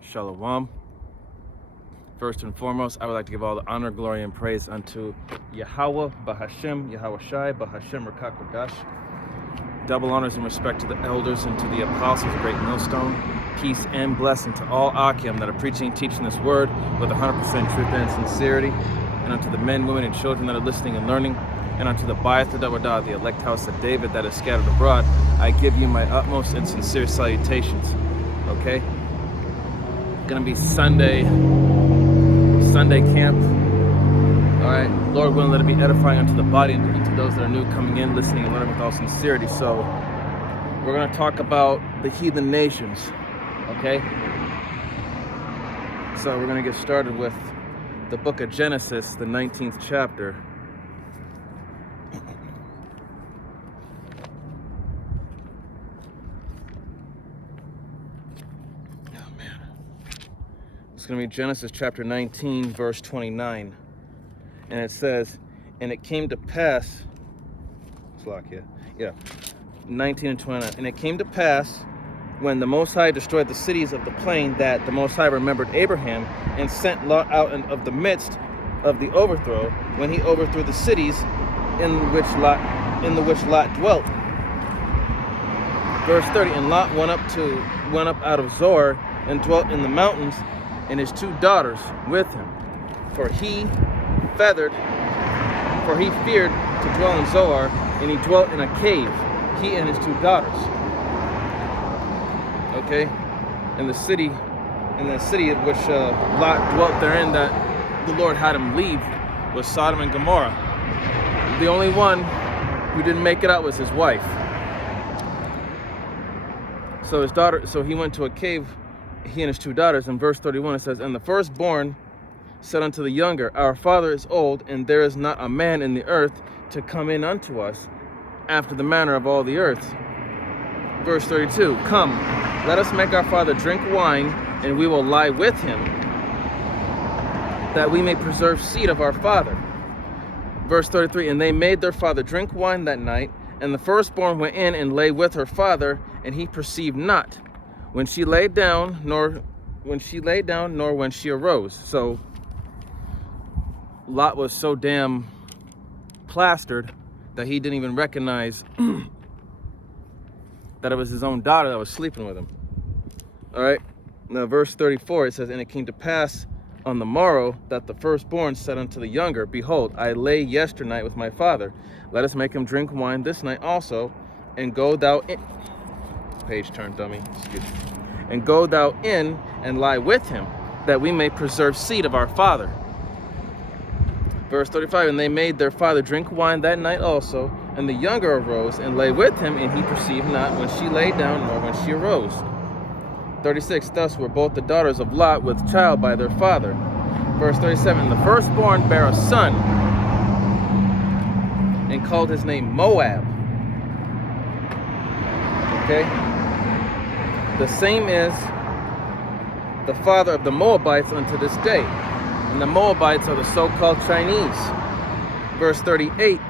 Shalom. First and foremost, I would like to give all the honor, glory, and praise unto Yahweh, Bahashem, Yahweh Shai, Bahashem Rakakodash. Double honors and respect to the elders and to the apostles, great millstone. Peace and blessing to all Akim that are preaching and teaching this word with 100% truth and sincerity. And unto the men, women, and children that are listening and learning. And unto the Bayat Dawadah, the elect house of David that is scattered abroad, I give you my utmost and sincere salutations. Okay? Gonna be Sunday camp. Alright, Lord willing, let it be edifying unto the body and to those that are new coming in, listening and learning with all sincerity. So we're gonna talk about the heathen nations. Okay? So we're gonna get started with the book of Genesis, the 19th chapter. It's going to be Genesis chapter 19, verse 29. And it says, and it came to pass, 19 and 29. And it came to pass, when the Most High destroyed the cities of the plain, that the Most High remembered Abraham, and sent Lot out of the midst of the overthrow, when he overthrew the cities in the which Lot dwelt. Verse 30, and Lot went up out of Zoar, and dwelt in the mountains, and his two daughters with him, for he feared to dwell in Zoar, and he dwelt in a cave, he and his two daughters. Okay, and the city of which Lot dwelt therein, that the Lord had him leave, was Sodom and Gomorrah. The only one who didn't make it out was his wife. So he went to a cave, he and his two daughters. In verse 31 it says, and the firstborn said unto the younger, our father is old, and there is not a man in the earth to come in unto us after the manner of all the earth. Verse 32, come, let us make our father drink wine, and we will lie with him, that we may preserve seed of our father. Verse 33, and they made their father drink wine that night, and the firstborn went in and lay with her father, and he perceived not when she lay down, nor when she arose. So Lot was so damn plastered that he didn't even recognize that it was his own daughter that was sleeping with him. All right. Now, verse 34, it says, and it came to pass on the morrow that the firstborn said unto the younger, behold, I lay yesternight with my father. Let us make him drink wine this night also, and go thou in. Page turn, dummy. Excuse me. And go thou in and lie with him, that we may preserve seed of our father. Verse 35, and they made their father drink wine that night also, and the younger arose and lay with him, and he perceived not when she lay down, nor when she arose. 36, thus were both the daughters of Lot with child by their father. Verse 37, the firstborn bare a son, and called his name Moab. Okay? The same is the father of the Moabites unto this day. And the Moabites are the so-called Chinese. Verse 38,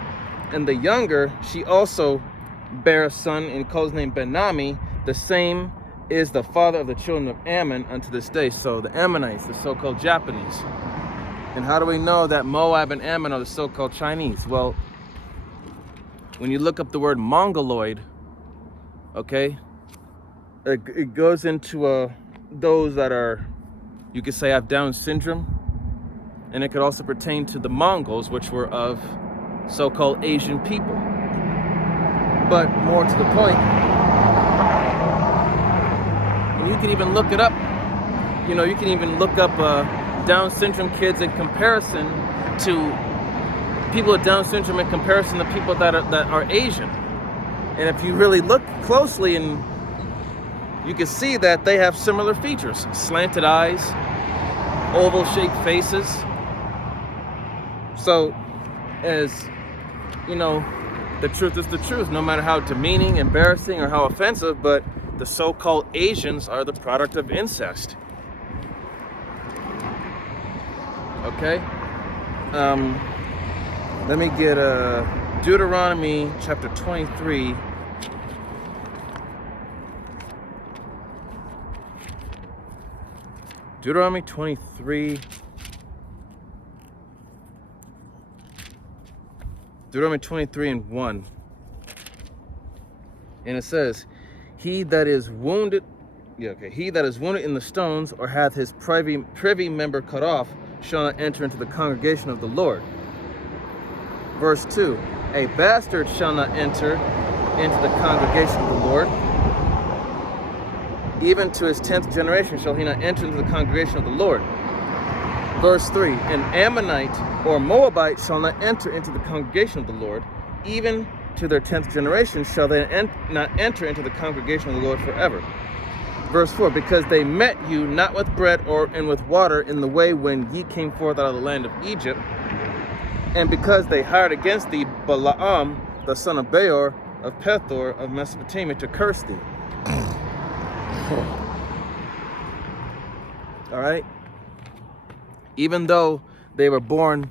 and the younger, she also bare a son, and called his name Ben-Ami. The same is the father of the children of Ammon unto this day. So the Ammonites, the so-called Japanese. And how do we know that Moab and Ammon are the so-called Chinese? Well, when you look up the word Mongoloid, okay, it goes into those that are, you could say, have Down syndrome. And it could also pertain to the Mongols, which were of so-called Asian people. But more to the point, and you can even look it up. You know, you can even look up Down syndrome kids in comparison to people with Down syndrome in comparison to people that are Asian. And if you really look closely, and you can see that they have similar features: slanted eyes, oval-shaped faces. So, as you know, the truth is the truth, no matter how demeaning, embarrassing, or how offensive, but the so-called Asians are the product of incest. Okay? Let me get Deuteronomy chapter 23. Deuteronomy 23. Deuteronomy 23 and 1. And it says, he that is wounded in the stones, or hath his privy member cut off, shall not enter into the congregation of the Lord. Verse 2, a bastard shall not enter into the congregation of the Lord. Even to his 10th generation shall he not enter into the congregation of the Lord. Verse 3, an Ammonite or Moabite shall not enter into the congregation of the Lord. Even to their 10th generation shall they not enter into the congregation of the Lord forever. Verse 4, because they met you not with bread and with water in the way when ye came forth out of the land of Egypt, and because they hired against thee Balaam, the son of Beor, of Pethor, of Mesopotamia, to curse thee. All right? Even though we were born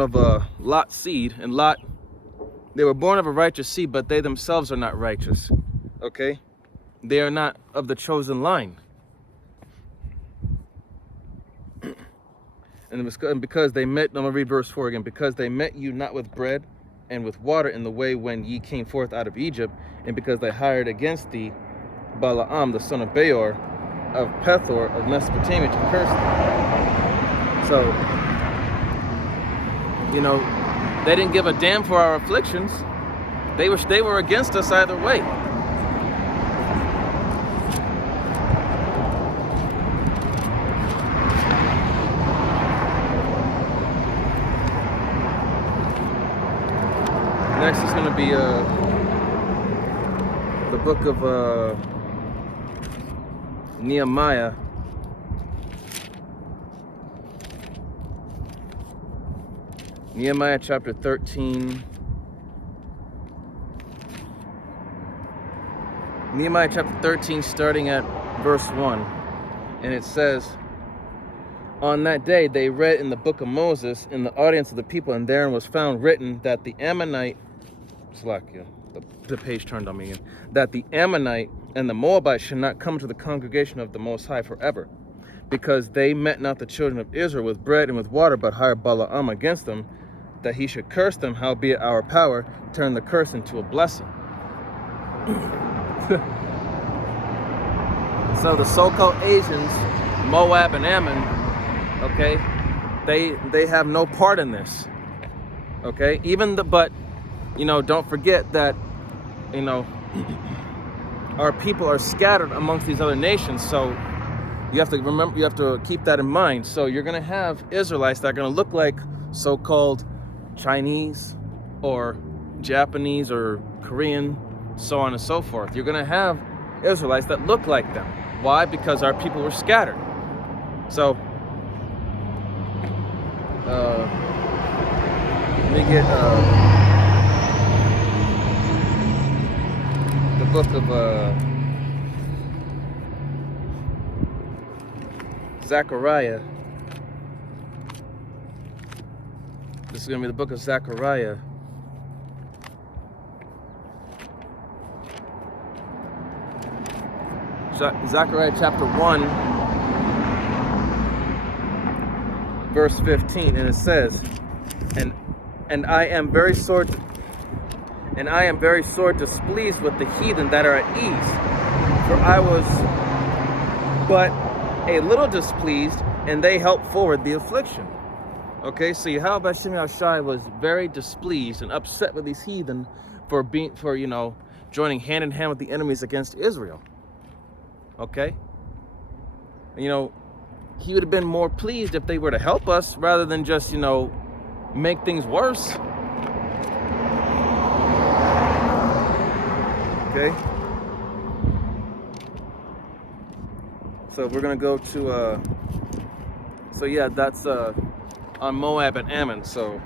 of a Lot seed, and they were born of a righteous seed, but they themselves are not righteous. Okay? They are not of the chosen line. And because they met, I'm going to read verse 4 again. Because they met you not with bread and with water in the way when ye came forth out of Egypt, and because they hired against thee Balaam, the son of Beor, of Pethor, of Mesopotamia, to curse thee. So, they didn't give a damn for our afflictions. They were against us either way. Next is going to be the book of Nehemiah. Nehemiah chapter 13. Nehemiah chapter 13, starting at verse 1. And it says, on that day they read in the book of Moses in the audience of the people, and therein was found written that the Ammonite, the page turned on me again, that the Ammonite and the Moabite should not come to the congregation of the Most High forever, because they met not the children of Israel with bread and with water, but hired Balaam against them, that he should curse them, howbeit our power turned the curse into a blessing. So the so-called Asians, Moab and Ammon, okay, they have no part in this. Okay, but don't forget that our people are scattered amongst these other nations. So you have to keep that in mind. So you're going to have Israelites that are going to look like so-called Chinese or Japanese or Korean, so on and so forth. You're going to have Israelites that look like them. Why? Because our people were scattered. So let me get the book of Zechariah. This is going to be the book of Zechariah. Zechariah chapter 1, verse 15, and it says, and I am very sore displeased with the heathen that are at ease, for I was but a little displeased, and they helped forward the affliction. Okay, so Yahweh Hashem Yahushai was very displeased and upset with these heathen for joining hand in hand with the enemies against Israel. Okay, he would have been more pleased if they were to help us rather than just make things worse. Okay, so we're gonna go to that's on Moab and Ammon. So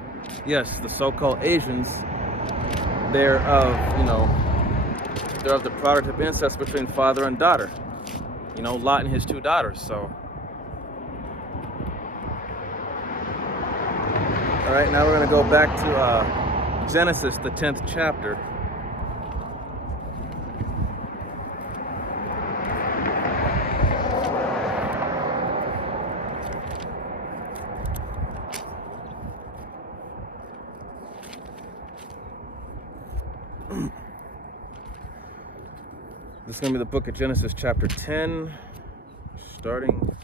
yes, the so-called Asians, they're of the product of incest between father and daughter. Lot and his two daughters. So all right, now we're going to go back to Genesis, the 10th chapter. This is going to be the book of Genesis chapter 10, starting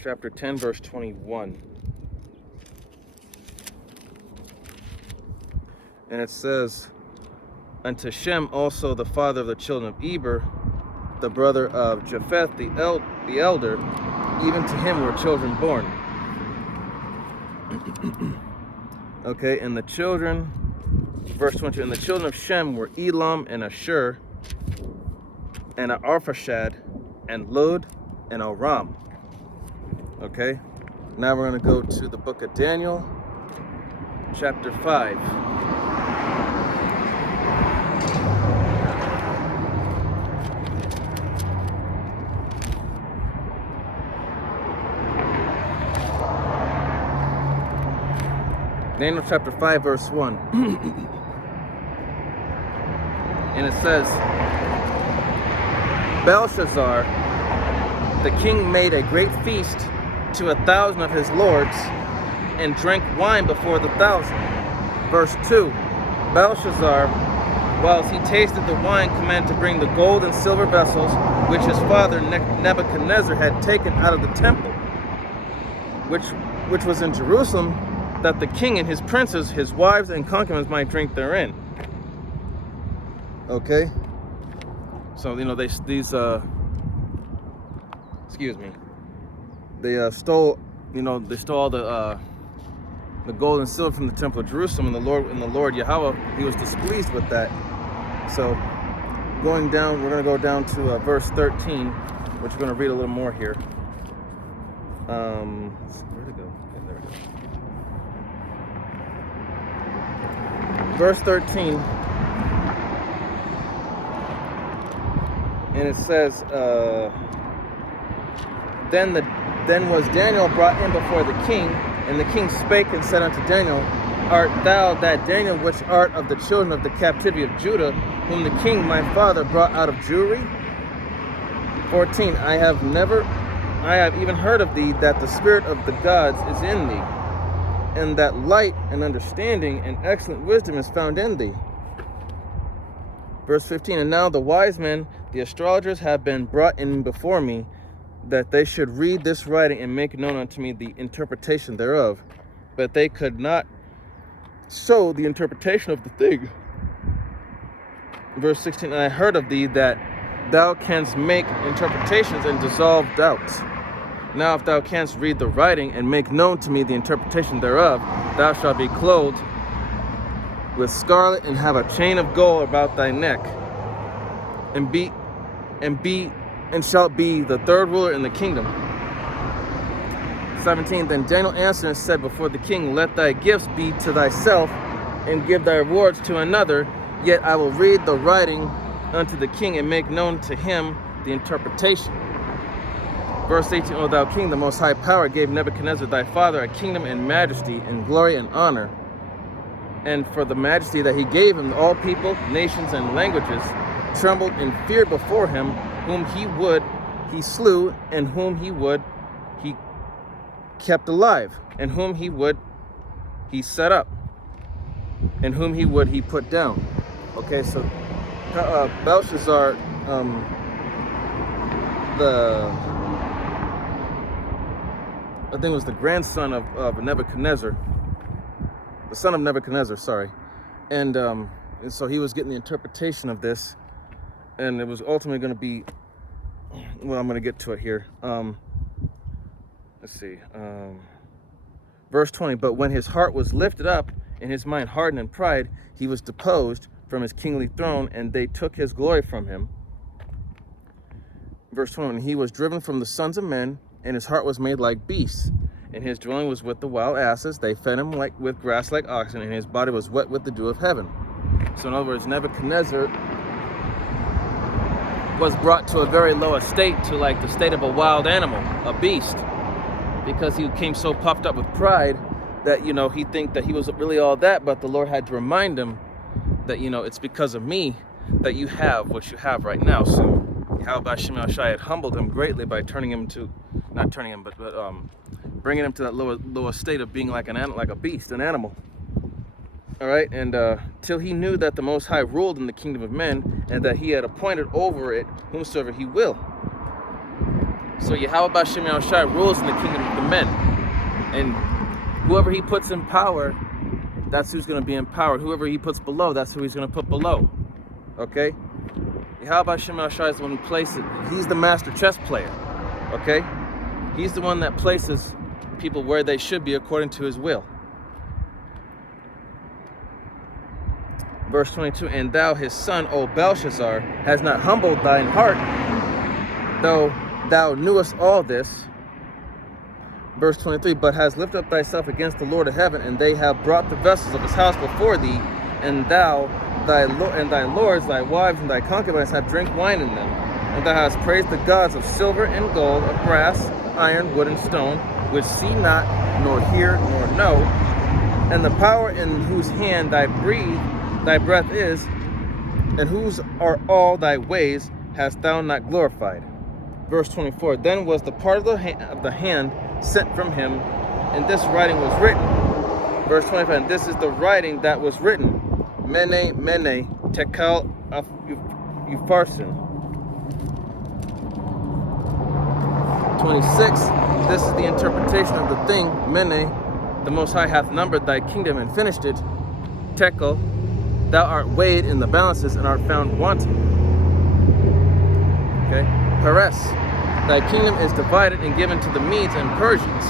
chapter 10, verse 21. And it says, unto Shem also the father of the children of Eber, the brother of Japheth the elder, even to him were children born. Okay, and the children, verse 22, and the children of Shem were Elam and Ashur, and Arphaxad, and Lud, and Aram. Okay, now we're going to go to the book of Daniel, chapter 5. Daniel chapter 5, verse 1. And it says, Belshazzar, the king made a great feast to 1,000 of his lords, and drank wine before the 1,000. Verse 2. Belshazzar, whilst he tasted the wine, commanded to bring the gold and silver vessels, which his father Nebuchadnezzar had taken out of the temple, which was in Jerusalem, that the king and his princes, his wives and concubines might drink therein. Okay, so they stole all the gold and silver from the temple of Jerusalem, and the Lord Yahweh, he was displeased with that. So going down, we're going to go down to verse 13, which we're going to read a little more here. Where'd it go? Okay, there we go. Verse 13, and it says, Then was Daniel brought in before the king, and the king spake and said unto Daniel, Art thou that Daniel which art of the children of the captivity of Judah, whom the king my father brought out of Jewry? 14, I have even heard of thee, that the spirit of the gods is in thee, and that light and understanding and excellent wisdom is found in thee. Verse 15, and now the wise men, the astrologers, have been brought in before me, that they should read this writing and make known unto me the interpretation thereof. But they could not show the interpretation of the thing. Verse 16, and I heard of thee that thou canst make interpretations and dissolve doubts. Now if thou canst read the writing and make known to me the interpretation thereof, thou shalt be clothed with scarlet and have a chain of gold about thy neck, and shalt be the third ruler in the kingdom. 17, then Daniel answered and said before the king, Let thy gifts be to thyself, and give thy rewards to another, yet I will read the writing unto the king and make known to him the interpretation. Verse 18, O thou king, the most high power gave Nebuchadnezzar thy father a kingdom and majesty and glory and honor. And for the majesty that he gave him, all people, nations, and languages trembled and feared before him. Whom he would, he slew, and whom he would, he kept alive, and whom he would, he set up, and whom he would, he put down. Okay, so Belshazzar, I think it was the grandson of Nebuchadnezzar, the son of Nebuchadnezzar, sorry. And so he was getting the interpretation of this, and it was ultimately going to be, well, I'm going to get to it here. Let's see. Verse 20, but when his heart was lifted up and his mind hardened in pride, he was deposed from his kingly throne, and they took his glory from him. Verse 21, he was driven from the sons of men, and his heart was made like beasts, and his dwelling was with the wild asses. They fed him with grass like oxen, and his body was wet with the dew of heaven. So in other words, Nebuchadnezzar was brought to a very low estate, to like the state of a wild animal, a beast, because he became so puffed up with pride that, he think that he was really all that. But the Lord had to remind him that, it's because of me that you have what you have right now. So Yahweh Shem Shai had humbled him greatly by bringing him to that lower state of being like a beast, an animal. All right, and till he knew that the Most High ruled in the kingdom of men, and that he had appointed over it whomsoever he will. So Yahweh B'Shem Yahushai rules in the kingdom of the men, and whoever he puts in power, that's who's going to be empowered. Whoever he puts below, that's who he's going to put below. Okay? Yahweh B'Shem Yahushai is the one who places. He's the master chess player. Okay? He's the one that places people where they should be according to his will. Verse 22, and thou, his son, O Belshazzar, has not humbled thine heart, though thou knewest all this. Verse 23, but has lifted up thyself against the Lord of heaven, and they have brought the vessels of his house before thee, and thou, thy lords, thy wives, and thy concubines have drank wine in them. And thou hast praised the gods of silver and gold, of brass, iron, wood, and stone, which see not, nor hear, nor know, and the power in whose hand thy breath is, and whose are all thy ways, hast thou not glorified. Verse 24, then was the part of the hand sent from him, and this writing was written. Verse 25, and this is the writing that was written. Mene, mene, tekel upharsin. 26, this is the interpretation of the thing. Mene, the Most High hath numbered thy kingdom and finished it. Tekel, thou art weighed in the balances and art found wanting. Okay? Peres, thy kingdom is divided and given to the Medes and Persians.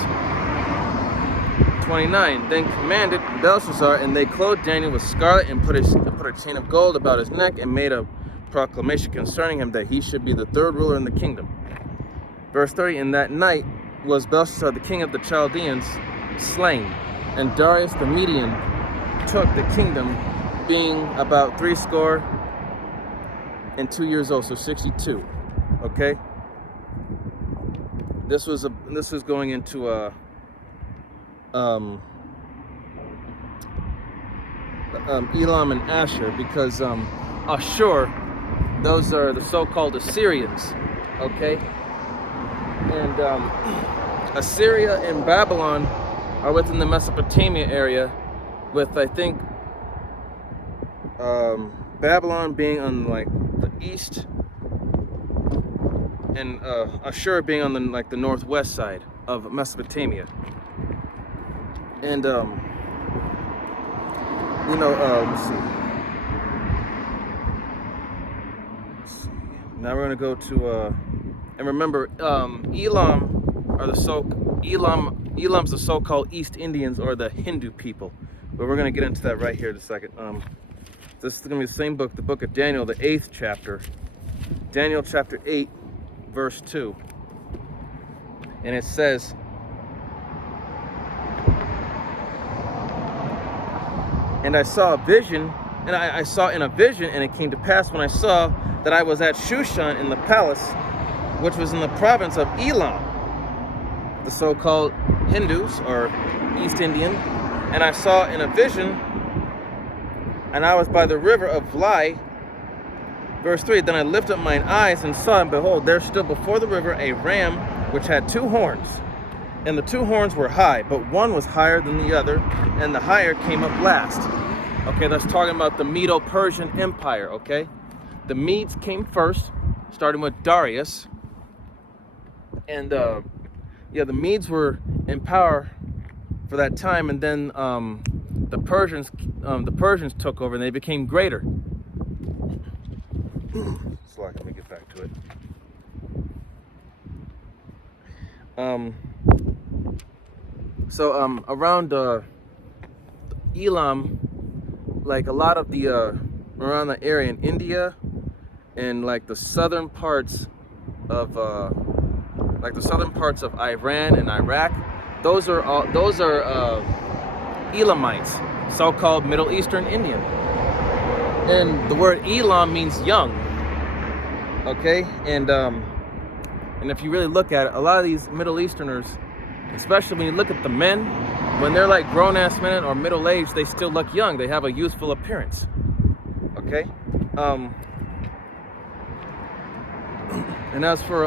29, then commanded Belshazzar, and they clothed Daniel with scarlet and put a chain of gold about his neck and made a proclamation concerning him that he should be the third ruler in the kingdom. Verse 30, in that night was Belshazzar, the king of the Chaldeans, slain, and Darius the Median took the kingdom, being about 62 years old, so 62. Okay, this was going into Elam and Asher, because Ashur, those are the so-called Assyrians. Okay, and Assyria and Babylon are within the Mesopotamia area, with I think Babylon being on like the east, and Ashur being on the northwest side of Mesopotamia. And let's see. Now we're gonna go to and remember, Elam's the so-called East Indians, or the Hindu people. But we're gonna get into that right here in a second. This is gonna be the same book, the book of Daniel, the 8th chapter. Daniel chapter 8, verse 2. And it says, and I saw a vision, and I saw in a vision, and it came to pass when I saw that I was at Shushan in the palace, which was in the province of Elam, the so-called Hindus, or East Indian. And I saw in a vision, and I was by the river of Lai. Verse 3, then I lifted up mine eyes and saw, and behold, there stood before the river a ram which had 2 horns. And the 2 horns were high, but one was higher than the other, and the higher came up last. Okay, that's talking about the Medo-Persian Empire, okay? The Medes came first, starting with Darius. And, the Medes were in power for that time, and then the Persians took over, and they became greater. So let me get back to it. Around Elam, like a lot of the around the area in India, and like the southern parts of Iran and Iraq, those are Elamites, so-called Middle Eastern Indian. And the word Elam means young. Okay, and if you really look at it, a lot of these Middle Easterners, especially when you look at the men, when they're like grown-ass men or middle-aged, they still look young. They have a youthful appearance. Okay, and as for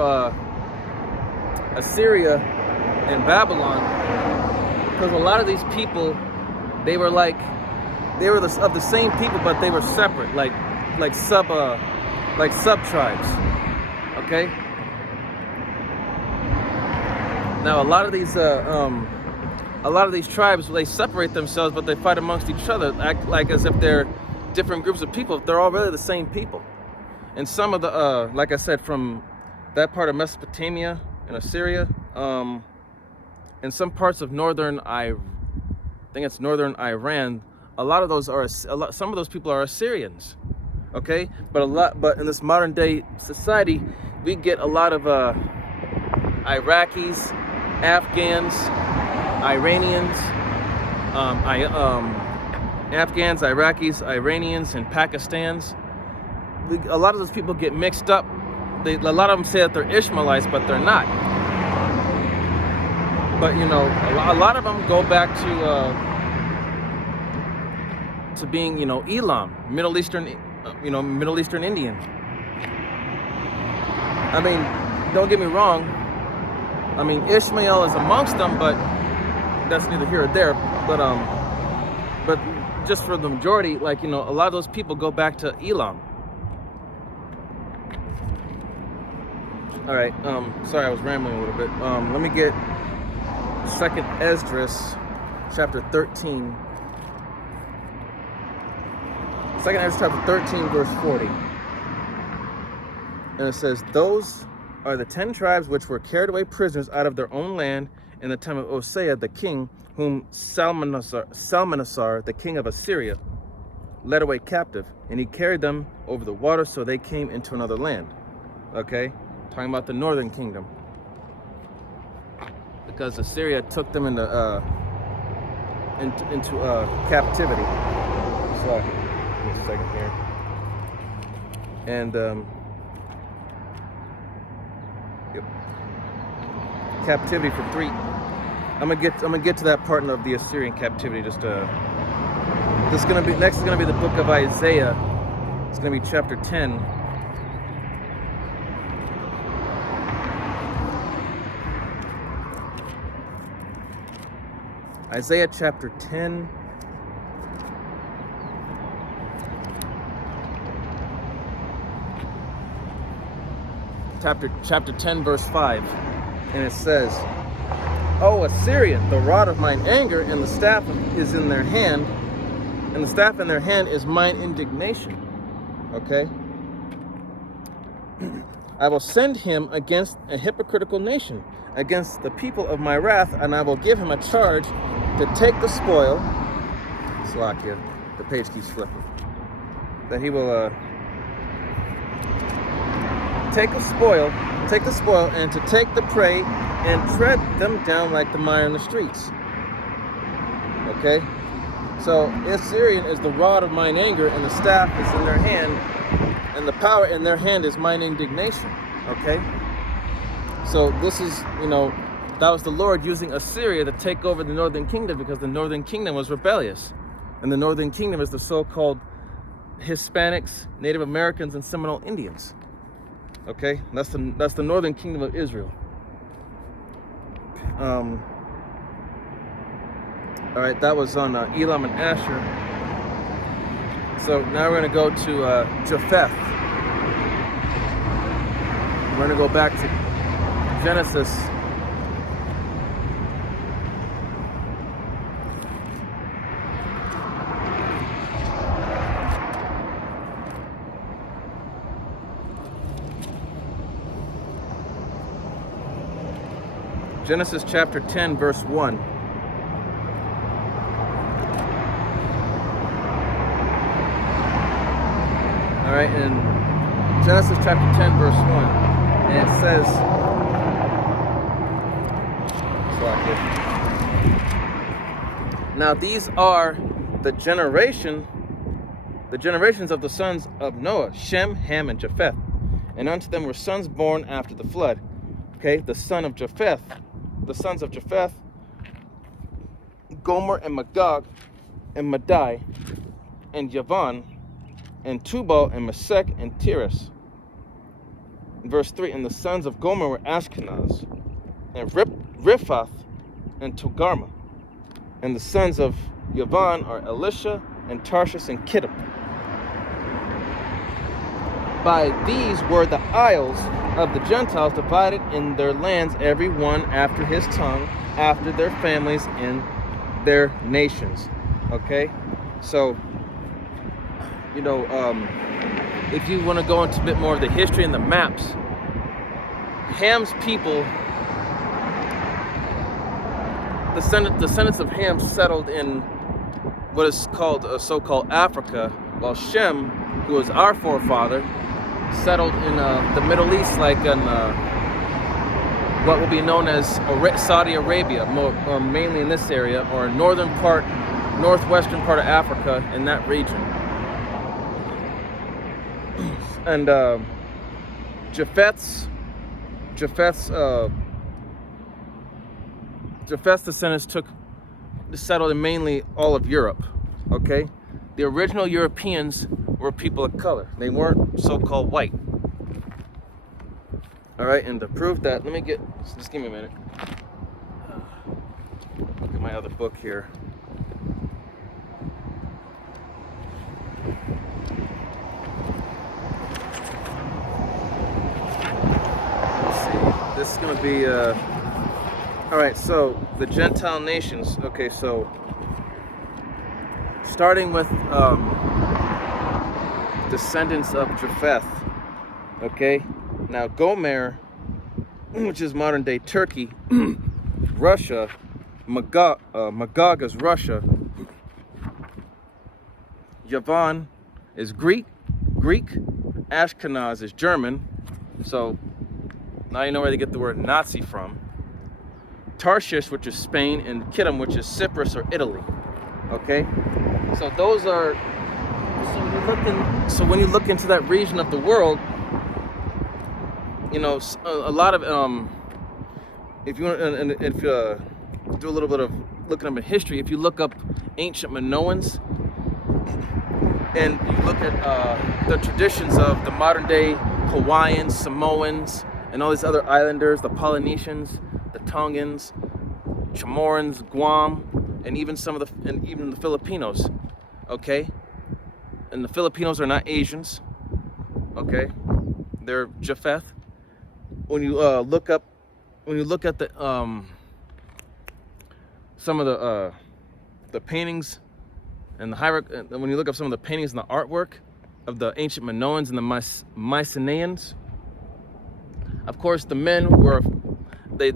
Assyria and Babylon, because a lot of these people, they were like they were of the same people, but they were separate, like sub tribes. Okay. Now a lot of these tribes, they separate themselves, but they fight amongst each other, act like as if they're different groups of people. They're all really the same people. And some of the like I said, from that part of Mesopotamia and Assyria, and some parts of northern northern Iran, a lot of those some of those people are Assyrians. Okay, but in this modern day society, we get a lot of Iraqis, Afghans, Iranians, Afghans, Iraqis, Iranians, and Pakistans. A lot of those people get mixed up. A lot of them say that they're Ishmaelites, but they're not. But you know, a lot of them go back to being, you know, Elam, Middle Eastern Indian. I mean, don't get me wrong. I mean, Ishmael is amongst them, but that's neither here or there. But just for the majority, like, you know, a lot of those people go back to Elam. All right. Sorry, I was rambling a little bit. Let me get 2nd Esdras, chapter 13. 2nd Esdras, chapter 13, verse 40. And it says, "Those are the 10 tribes which were carried away prisoners out of their own land in the time of Hosea the king, whom Salmanasar, the king of Assyria, led away captive, and he carried them over the water, so they came into another land." Okay, talking about the northern kingdom, because Assyria took them into captivity. So, give me a second here, and captivity for 3. I'm gonna get to that part of the Assyrian captivity. Next is gonna be the book of Isaiah. It's gonna be chapter 10. Isaiah chapter 10. Chapter 10, verse 5. And it says, "O Assyrian, the rod of mine anger, and the staff is in their hand, and the staff in their hand is mine indignation." Okay? "I will send him against a hypocritical nation, against the people of my wrath, and I will give him a charge to take the spoil." Slakia, the page keeps flipping. That he will take the spoil, and to take the prey and tread them down like the mire in the streets. Okay? So Assyrian is the rod of mine anger, and the staff is in their hand, and the power in their hand is mine indignation. Okay? So this is, you know, that was the Lord using Assyria to take over the northern kingdom, because the northern kingdom was rebellious. And the northern kingdom is the so-called Hispanics, Native Americans, and Seminole Indians. Okay, that's the northern kingdom of Israel. All right, that was on Elam and Asher. So now we're going to go to Japheth. We're going to go back to Genesis. Genesis chapter 10, verse 1. All right, in Genesis chapter 10, verse 1, and it says, "Now these are the generations of the sons of Noah, Shem, Ham, and Japheth. And unto them were sons born after the flood." Okay, the sons of Japheth, Gomer and Magog and Madai and Yavan and Tubal and Mesech and Tiras. Verse 3, "And the sons of Gomer were Ashkenaz and Riphath and Togarmah. And the sons of Yavan are Elisha and Tarshish and Kittim. By these were the isles of the Gentiles divided in their lands, every one after his tongue, after their families and their nations. Okay, so if you want to go into a bit more of the history and the maps, Ham's people, the descendants of Ham settled in what is called so-called Africa, while Shem, who was our forefather, settled in the Middle East, like in what will be known as Saudi Arabia, or mainly in this area, or northwestern part of Africa, in that region. And Japheth's descendants settled in mainly all of Europe. Okay, the original Europeans were people of color. They weren't so-called white. All right, and to prove that, just give me a minute. Look at my other book here. Let's see. This is going to be, all right, so the Gentile nations. Okay, so starting with descendants of Japheth. Okay, now Gomer, which is modern day Turkey, Russia, Magog is Russia, Yavan is Greek, Ashkenaz is German, so now you know where they get the word Nazi from, Tarshish, which is Spain, and Kittim, which is Cyprus or Italy. Okay, so those are, so when you look into that region of the world, a lot of if you want, and if you do a little bit of looking up in history, if you look up ancient Minoans and you look at the traditions of the modern day Hawaiians, Samoans, and all these other islanders, the Polynesians, the Tongans, Chamorros, Guam, and even even the Filipinos. Okay, and the Filipinos are not Asians. Okay, they're Japheth. When you look at the some of the paintings and when you look up some of the paintings and the artwork of the ancient Minoans and the Mycenaeans, of course the men were the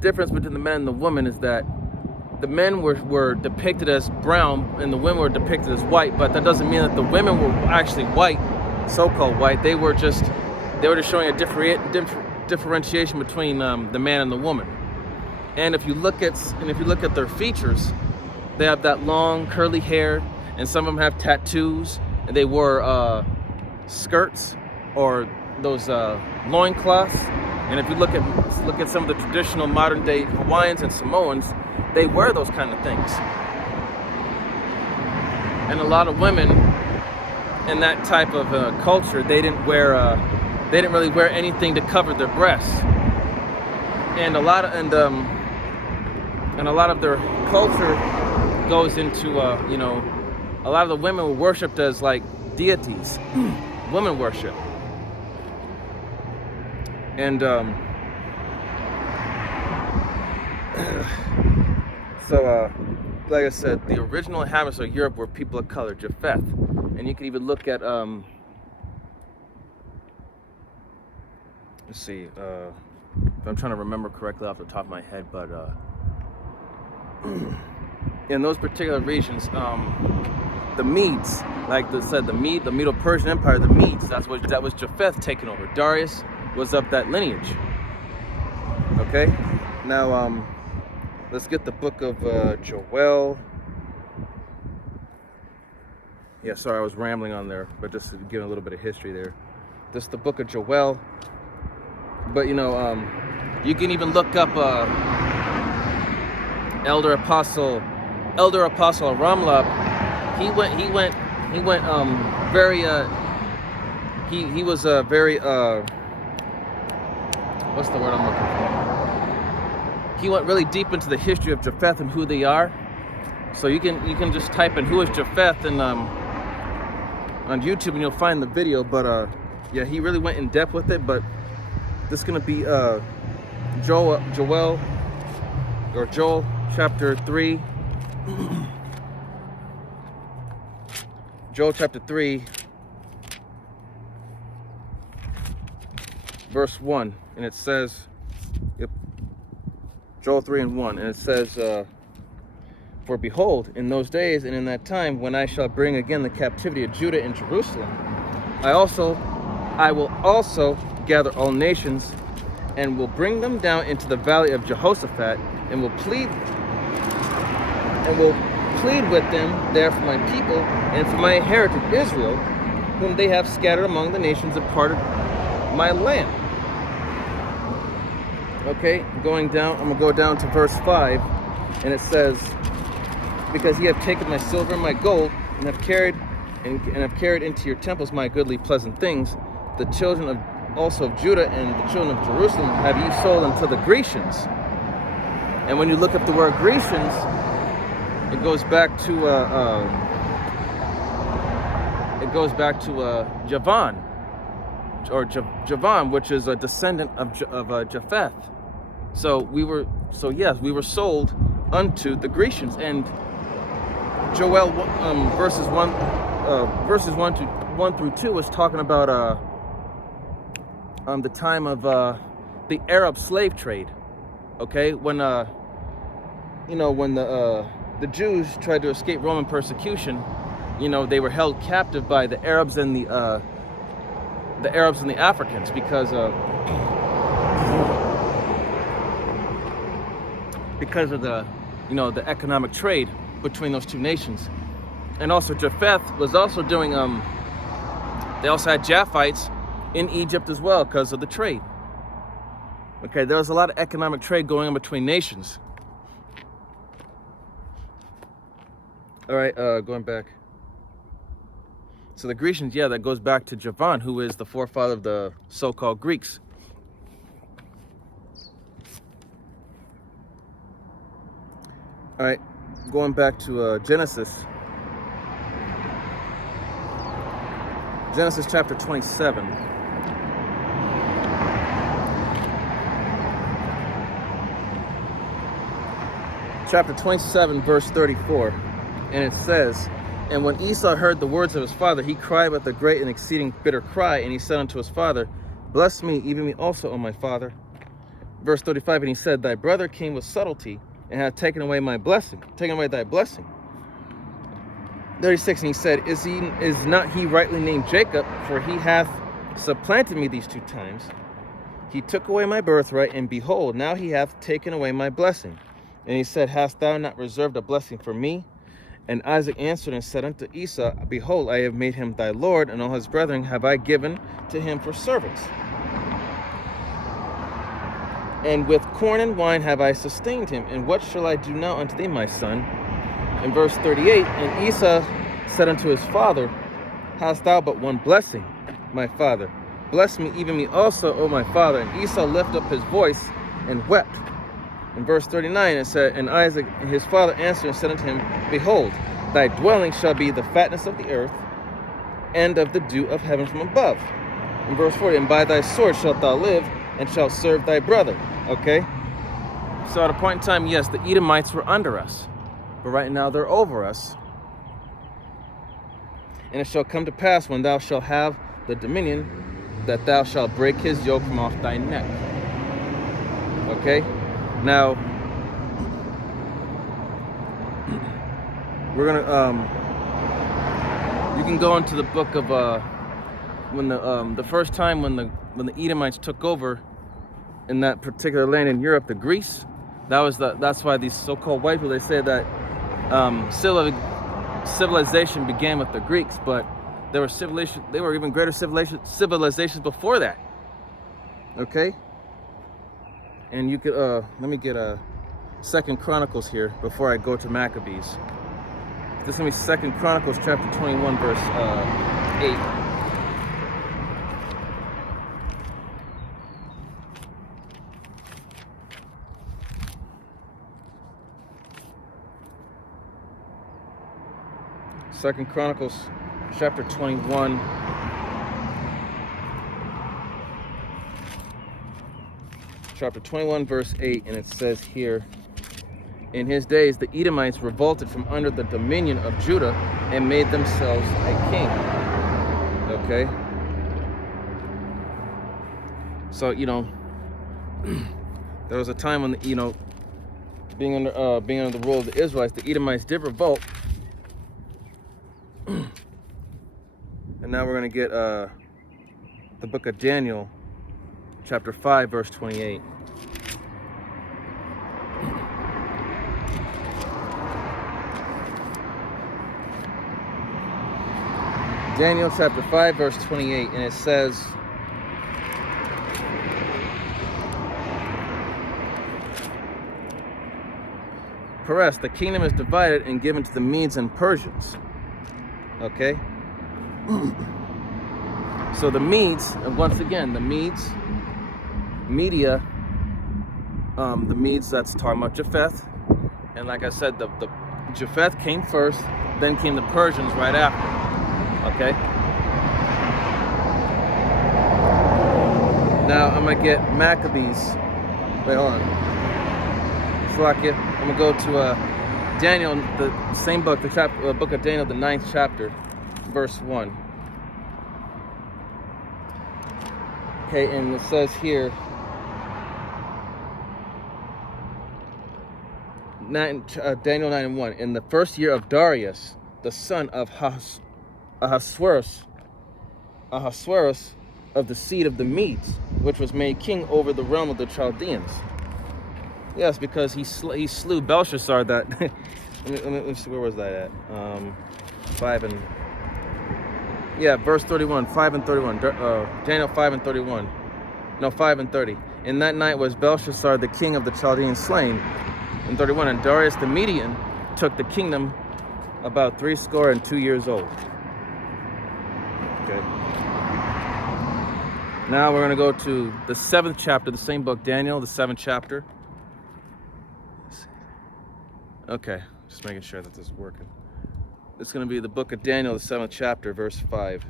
difference between the men and the women is that the men were depicted as brown and the women were depicted as white, but that doesn't mean that the women were actually white, so-called white. They were just showing a differentiation between the man and the woman. And if you look at their features, they have that long curly hair, and some of them have tattoos, and they wore skirts or those loincloths. And if you look at some of the traditional modern day Hawaiians and Samoans, they wear those kind of things. And a lot of women in that type of culture, they didn't really wear anything to cover their breasts. And a lot of their culture goes into a lot of the women were worshipped as like deities, women worship. And so like I said, the original inhabitants of Europe were people of color, Japheth. And you can even look at let's see, if I'm trying to remember correctly off the top of my head, but in those particular regions, the Medes, like they said, the Medo-Persian Empire, the Medes, that was Japheth taking over. Darius was of that lineage. Okay, now let's get the book of Joel. Yeah, sorry, I was rambling on there, but just to give a little bit of history there. This is the book of Joel. But you can even look up Elder Apostle Ramlab. He was very what's the word I'm looking for? He went really deep into the history of Japheth and who they are. So you can just type in who is Japheth and on YouTube and you'll find the video. But yeah, he really went in depth with it. But this is gonna be Joel chapter 3. Joel chapter 3 verse 1, and it says, yep, Joel 3:1, and it says, for behold, in those days and in that time, when I shall bring again the captivity of Judah and Jerusalem, I will also gather all nations, and will bring them down into the valley of Jehoshaphat, and will plead with them there for my people and for my heritage Israel, whom they have scattered among the nations and parted my land. Okay, going down, I'm gonna go down to verse 5, and it says, because ye have taken my silver and my gold, and have carried into your temples my goodly pleasant things, the children of also of Judah and the children of Jerusalem have ye sold unto the Grecians. And when you look up the word Grecians, it goes back to Javan, or Javan, which is a descendant of Japheth. So yes, we were sold unto the Grecians. And Joel verses 1 through 2 was talking about the time of the Arab slave trade. Okay, when the Jews tried to escape Roman persecution, they were held captive by the Arabs and the Africans because of the economic trade between those two nations. And also Japheth was also doing they also had Japhites in Egypt as well because of the trade. Okay, there was a lot of economic trade going on between nations. All right, going back. So the Grecians, yeah, that goes back to Javan, who is the forefather of the so-called Greeks. All right, going back to Genesis chapter 27. Chapter 27, verse 34. And it says, and when Esau heard the words of his father, he cried with a great and exceeding bitter cry, and he said unto his father, bless me, even me also, O my father. Verse 35, and he said, thy brother came with subtlety, and hath taken away thy blessing. 36, and he said, is not he rightly named Jacob? For he hath supplanted me these 2 times. He took away my birthright, and behold, now he hath taken away my blessing. And he said, hast thou not reserved a blessing for me? And Isaac answered and said unto Esau, behold, I have made him thy lord, and all his brethren have I given to him for servants. And with corn and wine have I sustained him, and what shall I do now unto thee, my son? In verse 38, and Esau said unto his father, hast thou but one blessing, my father? Bless me, even me also, O my father. And Esau lifted up his voice and wept. In verse 39, it said, and Isaac his father answered and said unto him, behold, thy dwelling shall be the fatness of the earth, and of the dew of heaven from above. In verse 40, and by thy sword shalt thou live, and shalt serve thy brother. Okay? So at a point in time, yes, the Edomites were under us, but right now they're over us. And it shall come to pass, when thou shalt have the dominion, that thou shalt break his yoke from off thy neck. Okay? Now, we're gonna you can go into the book of when the first time when the Edomites took over in that particular land in Europe, the Greece. That's why these so-called white people, they say that civilization began with the Greeks, but there were even greater civilizations before that. Okay. And you could, let me get 2 Chronicles here before I go to Maccabees. This is going to be 2 Chronicles chapter 21, verse 8. Second Chronicles chapter 21. Chapter 21, verse 8, and it says here, in his days the Edomites revolted from under the dominion of Judah and made themselves a king. Okay? So, there was a time when, being under the rule of the Israelites, the Edomites did revolt. And now we're going to get the book of Daniel, chapter 5, verse 28. Daniel chapter 5, verse 28, and it says, Perez, the kingdom is divided and given to the Medes and Persians. Okay? So the Medes, once again, the Medes, the Medes, that's talking about Japheth. And like I said, the Japheth came first, then came the Persians right after. Okay? Now I'm going to get Maccabees. Wait, hold on. Shalakia. I'm going to go to Daniel, the same book, the book of Daniel, the 9th chapter, verse 1. Okay, and it says here, Daniel 9 and 1, in the first year of Darius, the son of Ahasuerus of the seed of the Medes, which was made king over the realm of the Chaldeans. Yes, because he slew Belshazzar. That let me see, where was that at? 5 and verse 31, 5 and 31. Daniel 5 and 31. No, 5 and 30. In that night was Belshazzar, the king of the Chaldeans, slain. In 31, and Darius the Median took the kingdom about 62 years old. Okay. Now we're going to go to the 7th chapter, the same book, Daniel, the 7th chapter. Okay, just making sure that this is working. It's going to be the book of Daniel, the 7th chapter, verse 5.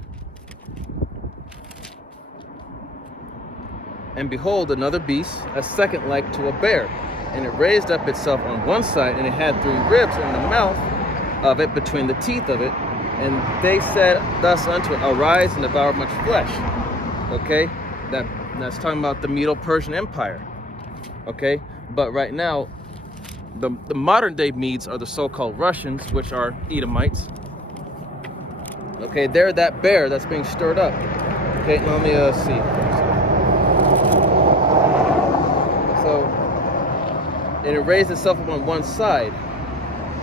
And behold, another beast, a second like to a bear, and it raised up itself on one side, and it had 3 ribs in the mouth of it, between the teeth of it. And they said thus unto it, Arise and devour much flesh. Okay, that's talking about the Medo-Persian Empire. Okay, but right now, the modern day Medes are the so-called Russians, which are Edomites. Okay, they're that bear that's being stirred up. Okay, now let me see. So, and it raised itself up on one side.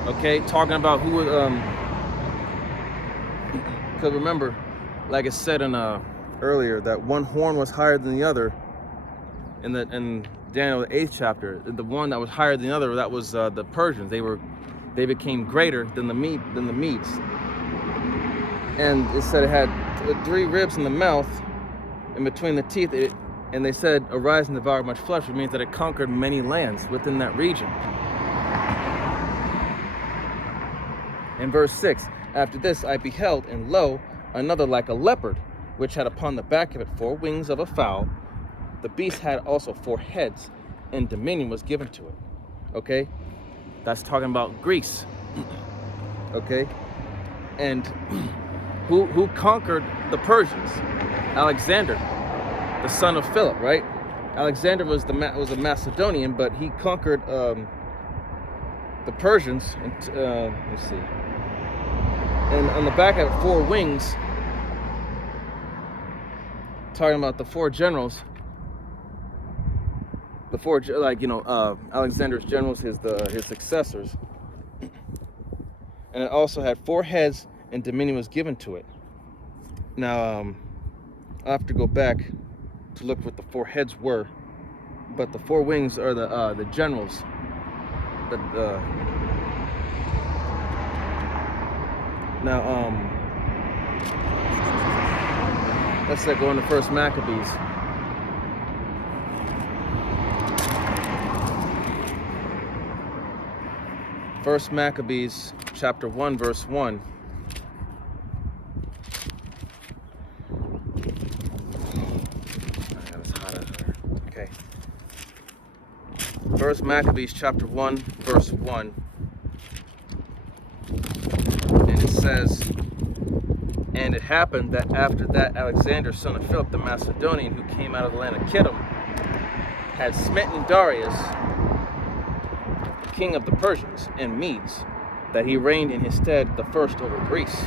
Okay, talking about who would, because remember, like I said in earlier, that one horn was higher than the other. In Daniel, the 8th chapter, the one that was higher than the other, that was the Persians. They became greater than the Medes. And it said it had 3 ribs in the mouth, and between the teeth. And they said, Arise and devour much flesh, which means that it conquered many lands within that region. In verse 6, after this I beheld, and lo, another like a leopard, which had upon the back of it 4 wings of a fowl. The beast had also 4 heads, and dominion was given to it. Okay? That's talking about Greece. Okay? And who conquered the Persians? Alexander, the son of Philip, right? Alexander was a Macedonian, but he conquered the Persians. And, let's see. And on the back of it, 4 wings, talking about the 4 generals. The 4, Alexander's generals, his successors. And it also had 4 heads, and dominion was given to it. Now, I have to go back to look what the 4 heads were, but the 4 wings are the generals. Let's go into First Maccabees. First Maccabees chapter 1, verse 1. 1 Maccabees chapter 1, verse 1. And it says, "And it happened that after that Alexander, son of Philip the Macedonian, who came out of the land of Kittim, had smitten Darius, king of the Persians and Medes, that he reigned in his stead the first over Greece."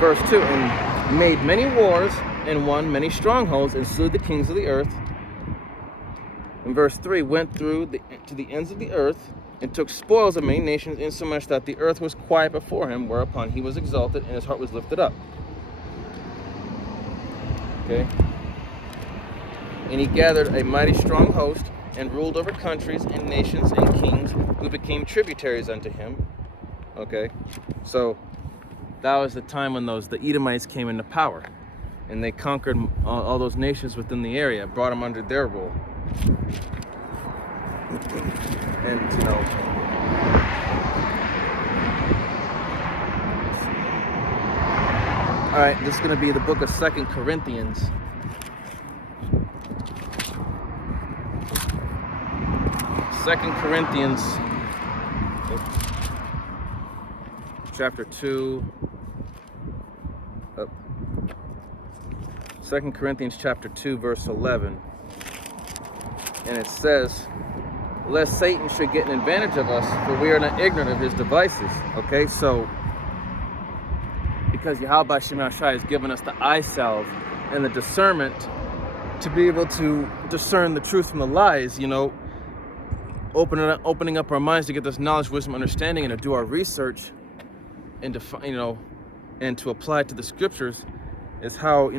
Verse 2, "And made many wars, and won many strongholds, and slew the kings of the earth." In verse 3, "Went through to the ends of the earth, and took spoils of many nations, insomuch that the earth was quiet before him, whereupon he was exalted, and his heart was lifted up." Okay? "And he gathered a mighty strong host, and ruled over countries and nations and kings, who became tributaries unto him." Okay? So that was the time when the Edomites came into power, and they conquered all those nations within the area, brought them under their rule. And all right, this is going to be the book of 2 Corinthians. Chapter 2. 2 Corinthians chapter 2, verse 11. And it says, "Lest Satan should get an advantage of us, for we are not ignorant of his devices." Okay, so because Yahweh Shema Shai has given us the eye salve and the discernment to be able to discern the truth from the lies, opening up our minds to get this knowledge, wisdom, understanding, and to do our research and to and to apply it to the scriptures, is how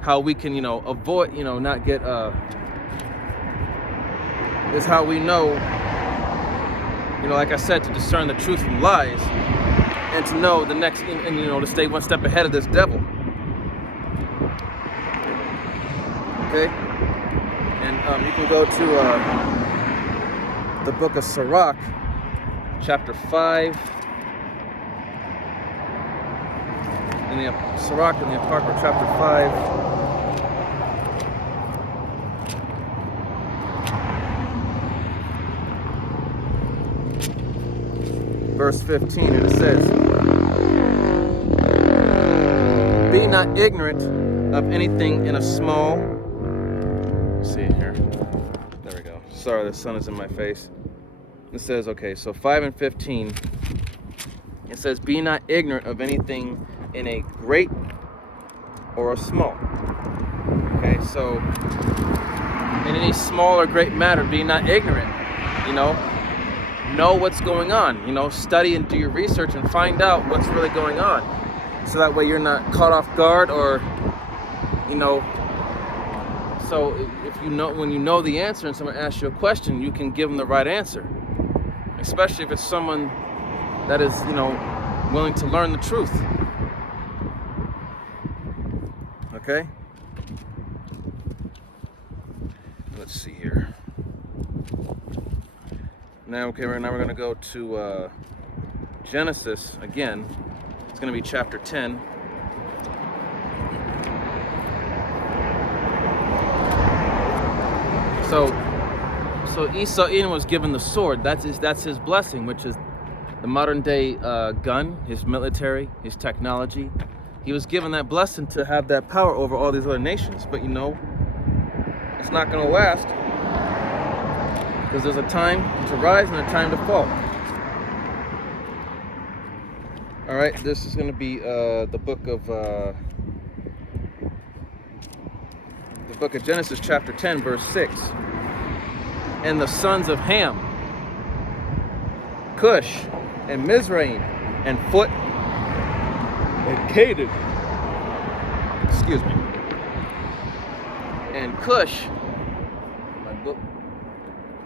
how we can avoid not get is how we know like I said, to discern the truth from lies, and to know the next, and to stay one step ahead of this devil. Okay, and you can go to the book of Sirach, chapter 5. In the Sirach in the Apocrypha, chapter 5. Verse 15, and it says, "Be not ignorant of anything in a small..." Let's see here. There we go. Sorry, the sun is in my face. It says, okay, so 5 and 15. It says, "Be not ignorant of anything in a great or a small." Okay, so in any small or great matter, be not ignorant. Know what's going on. Study and do your research and find out what's really going on, so that way you're not caught off guard, or so if when you know the answer and someone asks you a question, you can give them the right answer, especially if it's someone that is willing to learn the truth. Okay, let's see here. Now we're going to go to Genesis again. It's going to be chapter 10. So Esau Edom was given the sword. That's his blessing, which is the modern day gun, his military, his technology. He was given that blessing to have that power over all these other nations. But it's not going to last, because there's a time to rise and a time to fall. All right, this is going to be the book of Genesis, chapter 10, verse 6. "And the sons of Ham, Cush, and Mizraim, and Phut, and Canaan." Excuse me. And Cush, my book.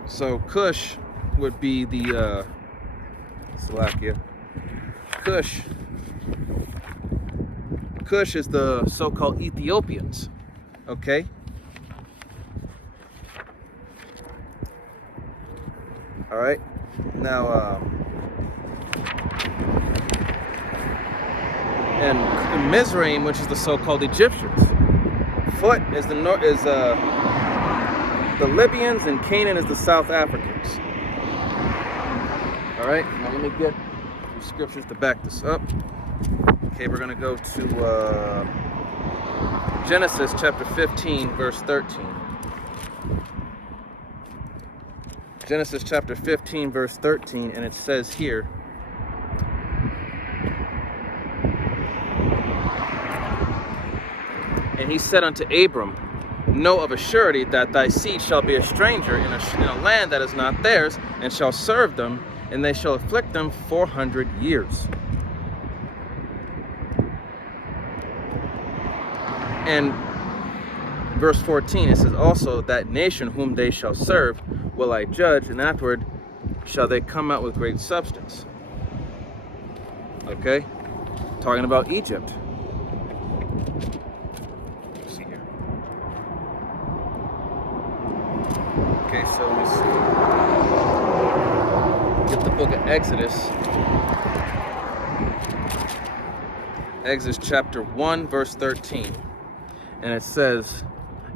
So Cush would be the Slovakia. Cush is the so-called Ethiopians. Okay. All right. Now, and Mizraim, which is the so-called Egyptians. Phut is the Libyans, and Canaan is the South Africans. All right, now let me get some scriptures to back this up. Okay, we're going to go to Genesis chapter 15, verse 13. Genesis chapter 15, verse 13, and it says here, and he said unto Abram, know of a surety that thy seed shall be a stranger in a land that is not theirs, and shall serve them, and they shall afflict them 400 years. And verse 14, it says, also that nation whom they shall serve will I judge, and afterward shall they come out with great substance. Okay? Talking about Egypt. Let's see here. Okay, so let me see. Get the book of Exodus. Exodus chapter 1, verse 13. And it says,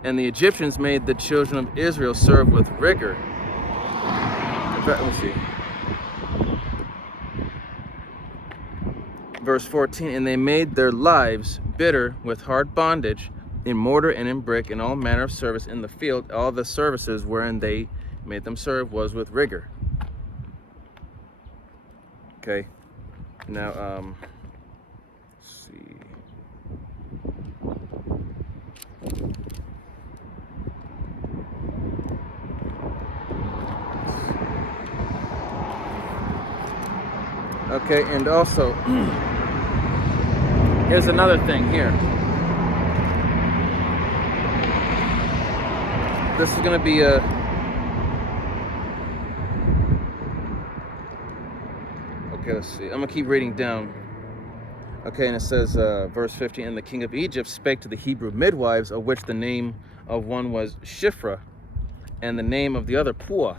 and the Egyptians made the children of Israel serve with rigor. Let me see. Verse 14, and they made their lives bitter with hard bondage, in mortar and in brick, and all manner of service in the field. All the services wherein they made them serve was with rigor. Okay. Now, let's see. Okay, and also, here's another thing here. This is going to be a... Okay, let's see. I'm going to keep reading down. Okay, and it says, verse 15, and the king of Egypt spake to the Hebrew midwives, of which the name of one was Shiphrah, and the name of the other Puah.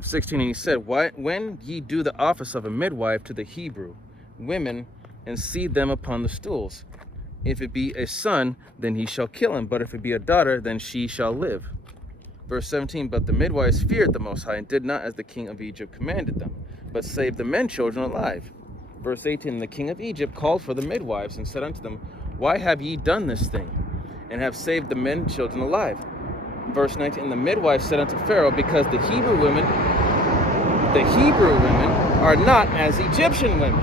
16, and he said, when ye do the office of a midwife to the Hebrew women, and see them upon the stools, if it be a son, then he shall kill him, but if it be a daughter, then she shall live. Verse 17, but the midwives feared the Most High, and did not as the king of Egypt commanded them, but saved the men children alive. Verse 18, and the king of Egypt called for the midwives, and said unto them, why have ye done this thing, and have saved the men children alive? Verse 19, and the midwife said unto Pharaoh, because the Hebrew women are not as Egyptian women,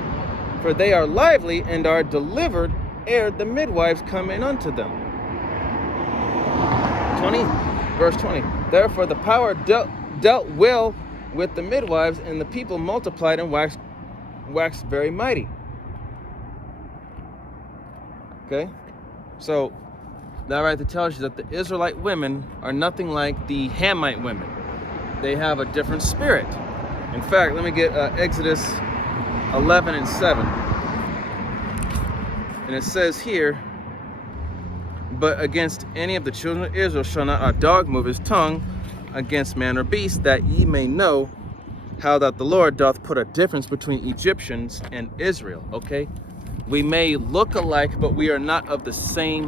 for they are lively and are delivered ere the midwives come in unto them. 20, verse 20, therefore the power dealt well with the midwives, and the people multiplied and waxed very mighty. Okay, so that right there tells you that the Israelite women are nothing like the Hamite women. They have a different spirit. In fact, let me get Exodus 11 and 7. And it says here, but against any of the children of Israel shall not a dog move his tongue against man or beast, that ye may know how that the Lord doth put a difference between Egyptians and Israel. Okay, we may look alike, but we are not of the same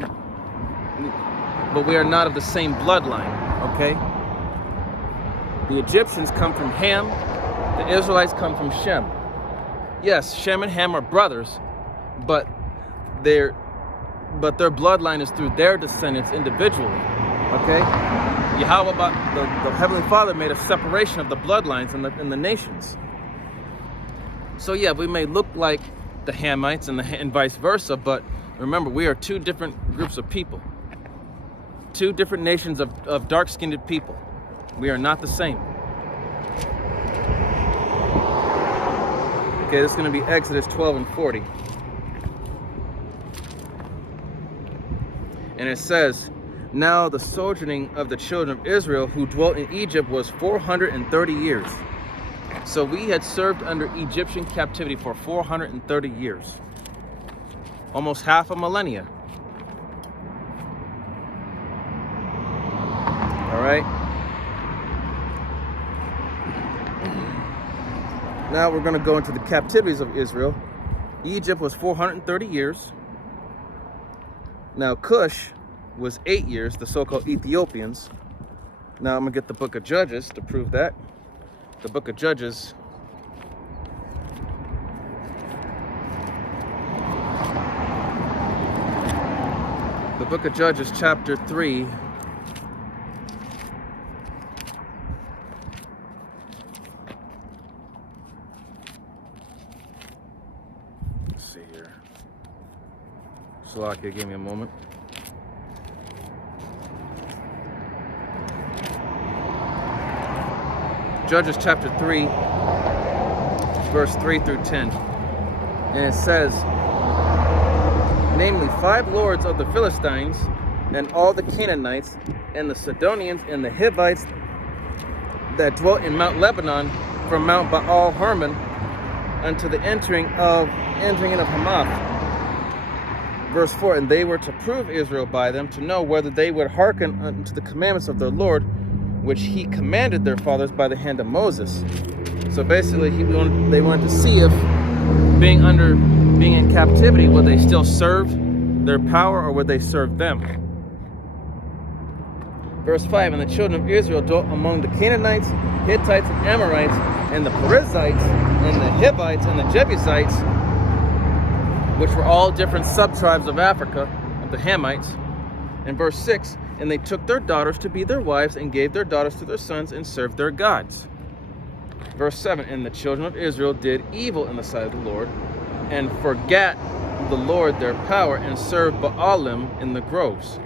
bloodline. Okay, the Egyptians come from Ham, the Israelites come from Shem. Yes, Shem and Ham are brothers, but their bloodline is through their descendants individually. Okay, Yahweh, the Heavenly Father, made a separation of the bloodlines in the nations. So yeah, we may look like the Hamites and vice versa, but remember, we are two different groups of people. Two different nations of dark-skinned people. We are not the same. Okay, this is going to be Exodus 12 and 40. And it says, now the sojourning of the children of Israel who dwelt in Egypt was 430 years. So we had served under Egyptian captivity for 430 years. Almost half a millennia. All right. Now we're going to go into the captivities of Israel. Egypt was 430 years. Now Cush was 8 years, the so-called Ethiopians. Now I'm going to get the book of Judges to prove that. The book of Judges. The book of Judges, chapter 3. Let's see here. Salakia, give me a moment. Judges chapter 3, verse 3 through 10. And it says, namely 5 lords of the Philistines, and all the Canaanites, and the Sidonians, and the Hivites that dwelt in Mount Lebanon, from Mount Baal Hermon unto the entering in of Hamath. Verse 4, and they were to prove Israel by them, to know whether they would hearken unto the commandments of their Lord, which he commanded their fathers by the hand of Moses. So basically, they wanted to see if being in captivity, would they still serve their power, or would they serve them? Verse 5, and the children of Israel dwelt among the Canaanites, Hittites, and Amorites, and the Perizzites, and the Hivites, and the Jebusites, which were all different sub-tribes of Africa, of the Hamites. And verse 6, and they took their daughters to be their wives, and gave their daughters to their sons, and served their gods. Verse 7, and the children of Israel did evil in the sight of the Lord, and forgat the Lord their power, and served Baalim in the groves.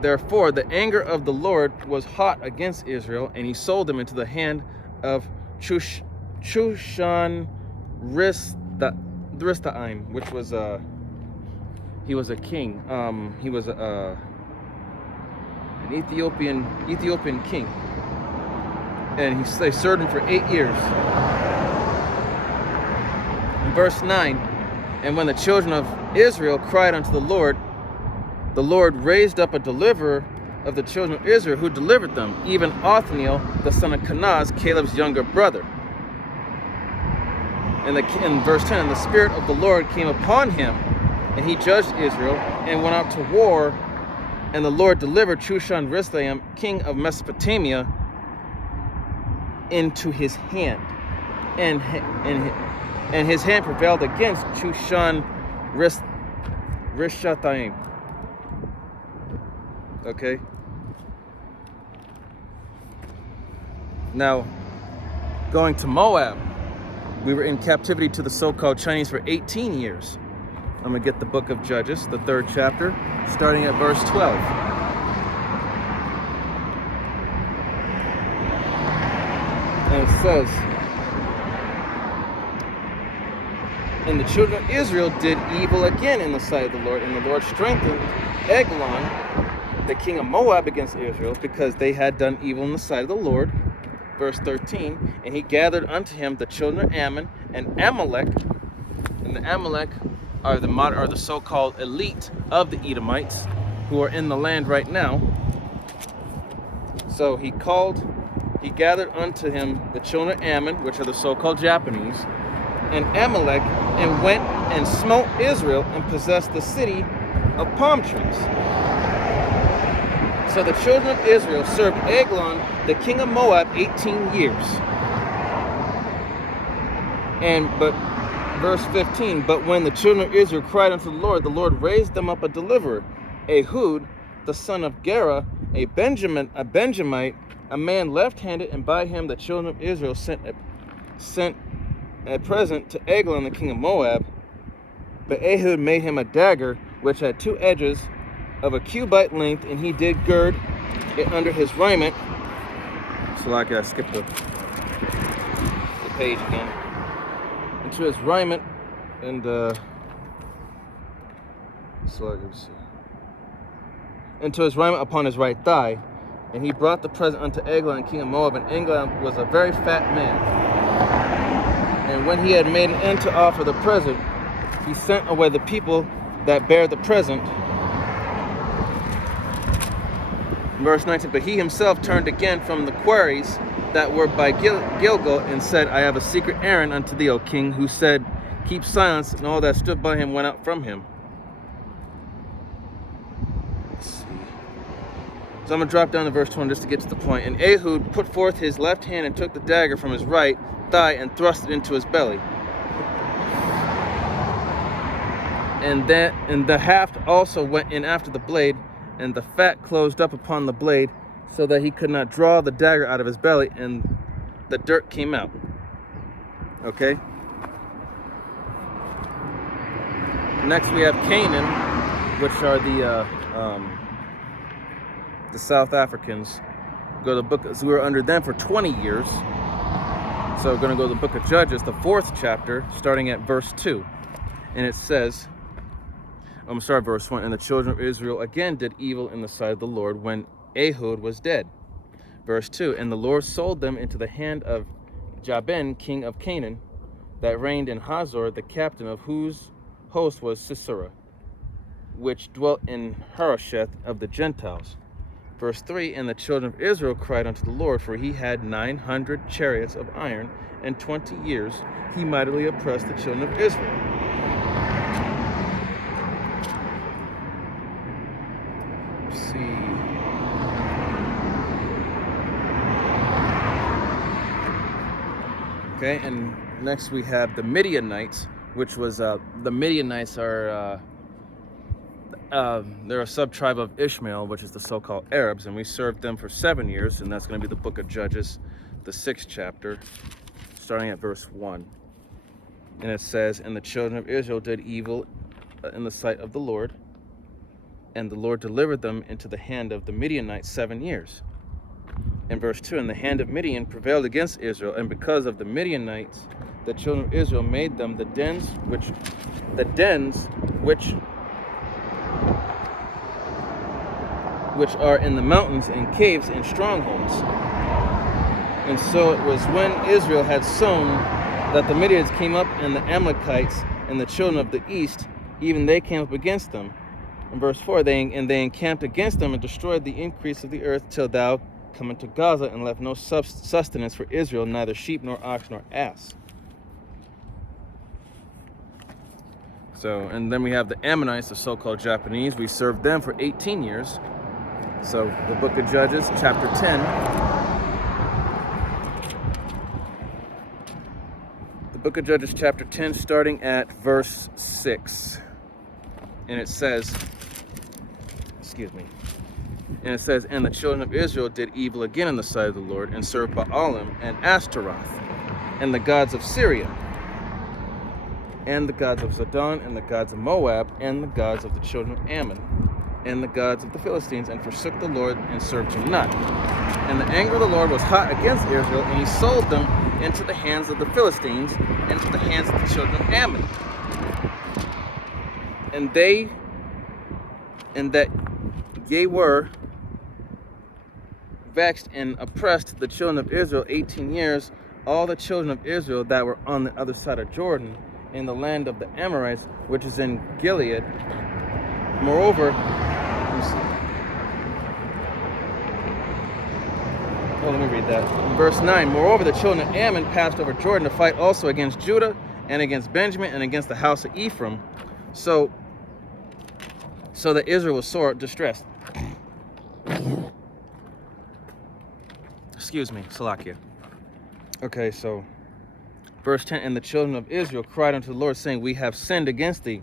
Therefore the anger of the Lord was hot against Israel, and he sold them into the hand of Chushan Rishathaim, which was he was a king. He was an Ethiopian king, and they served him for 8 years. In verse 9, and when the children of Israel cried unto the Lord raised up a deliverer of the children of Israel, who delivered them, even Othniel the son of Kenaz, Caleb's younger brother. In verse 10, and the Spirit of the Lord came upon him, and he judged Israel, and went out to war, and the Lord delivered Chushan Rishathaim, king of Mesopotamia, into his hand, and his hand prevailed against Chushan Rishathaim. Okay. Now, going to Moab, we were in captivity to the so-called Chinese for 18 years. I'm going to get the book of Judges, the 3rd chapter, starting at verse 12. And it says, and the children of Israel did evil again in the sight of the Lord, and the Lord strengthened Eglon, the king of Moab, against Israel, because they had done evil in the sight of the Lord. Verse 13, and he gathered unto him the children of Ammon and Amalek, and the Amalek are the so-called elite of the Edomites, who are in the land right now. So he gathered unto him the children of Ammon, which are the so-called Japanese, and Amalek, and went and smote Israel, and possessed the city of palm trees. So the children of Israel served Eglon, the king of Moab, 18 years. But verse 15, but when the children of Israel cried unto the Lord raised them up a deliverer, Ehud, the son of Gera, a Benjamite, a man left-handed, and by him the children of Israel sent a present to Eglon, the king of Moab. But Ehud made him a dagger, which had 2 edges of a cubite length, and he did gird it under his raiment. So like I skipped the page again. Into his raiment, and into his raiment upon his right thigh. And he brought the present unto Eglon, king of Moab, and Eglon was a very fat man. And when he had made an end to offer the present, he sent away the people that bare the present. Verse 19, but he himself turned again from the quarries that were by Gilgal, and said, I have a secret errand unto thee, O king, who said, keep silence, and all that stood by him went out from him. Let's see. So I'm going to drop down to verse 20 just to get to the point. And Ehud put forth his left hand and took the dagger from his right thigh and thrust it into his belly. And the haft also went in after the blade, and the fat closed up upon the blade, so that he could not draw the dagger out of his belly, and the dirt came out. Okay? Next we have Canaan, which are the South Africans. Go to the book. So we were under them for 20 years. So we're going to go to the book of Judges, the 4th chapter, starting at verse 2. And it says, I'm going to start verse 1. And the children of Israel again did evil in the sight of the Lord when Ehud was dead. Verse 2. And the Lord sold them into the hand of Jabin, king of Canaan, that reigned in Hazor, the captain of whose host was Sisera, which dwelt in Harosheth of the Gentiles. Verse 3, and the children of Israel cried unto the Lord, for he had 900 chariots of iron, and 20 years he mightily oppressed the children of Israel. Let's see. Okay, and next we have the Midianites, which was, the Midianites are, they're a sub-tribe of Ishmael, which is the so-called Arabs, and we served them for 7 years, and that's going to be the book of Judges, the 6th chapter, starting at verse 1. And it says, and the children of Israel did evil in the sight of the Lord, and the Lord delivered them into the hand of the Midianites 7 years. In verse 2, and the hand of Midian prevailed against Israel, and because of the Midianites, the children of Israel made them the dens which are in the mountains and caves and strongholds. And so it was when Israel had sown that the Midianites came up, and the Amalekites and the children of the east, even they came up against them. In verse 4, they encamped against them and destroyed the increase of the earth till thou come into Gaza, and left no sustenance for Israel, neither sheep nor ox nor ass. So, and then we have the Ammonites, the so-called Japanese. We served them for 18 years. So the book of Judges, chapter 10. The book of Judges, chapter 10, starting at verse 6. And it says, and it says, and the children of Israel did evil again in the sight of the Lord, and served Baalim and Ashtaroth, and the gods of Syria, and the gods of Zidon, and the gods of Moab, and the gods of the children of Ammon, and the gods of the Philistines, and forsook the Lord, and served him not. And the anger of the Lord was hot against Israel, and he sold them into the hands of the Philistines, and into the hands of the children of Ammon. And that ye were vexed and oppressed the children of Israel 18 years, all the children of Israel that were on the other side of Jordan, in the land of the Amorites, which is in Gilead. Moreover, let me read that. In verse 9, moreover, the children of Ammon passed over Jordan to fight also against Judah, and against Benjamin, and against the house of Ephraim, so that Israel was sore distressed. Excuse me, Salakia. Okay, so verse 10, and the children of Israel cried unto the Lord, saying, we have sinned against thee,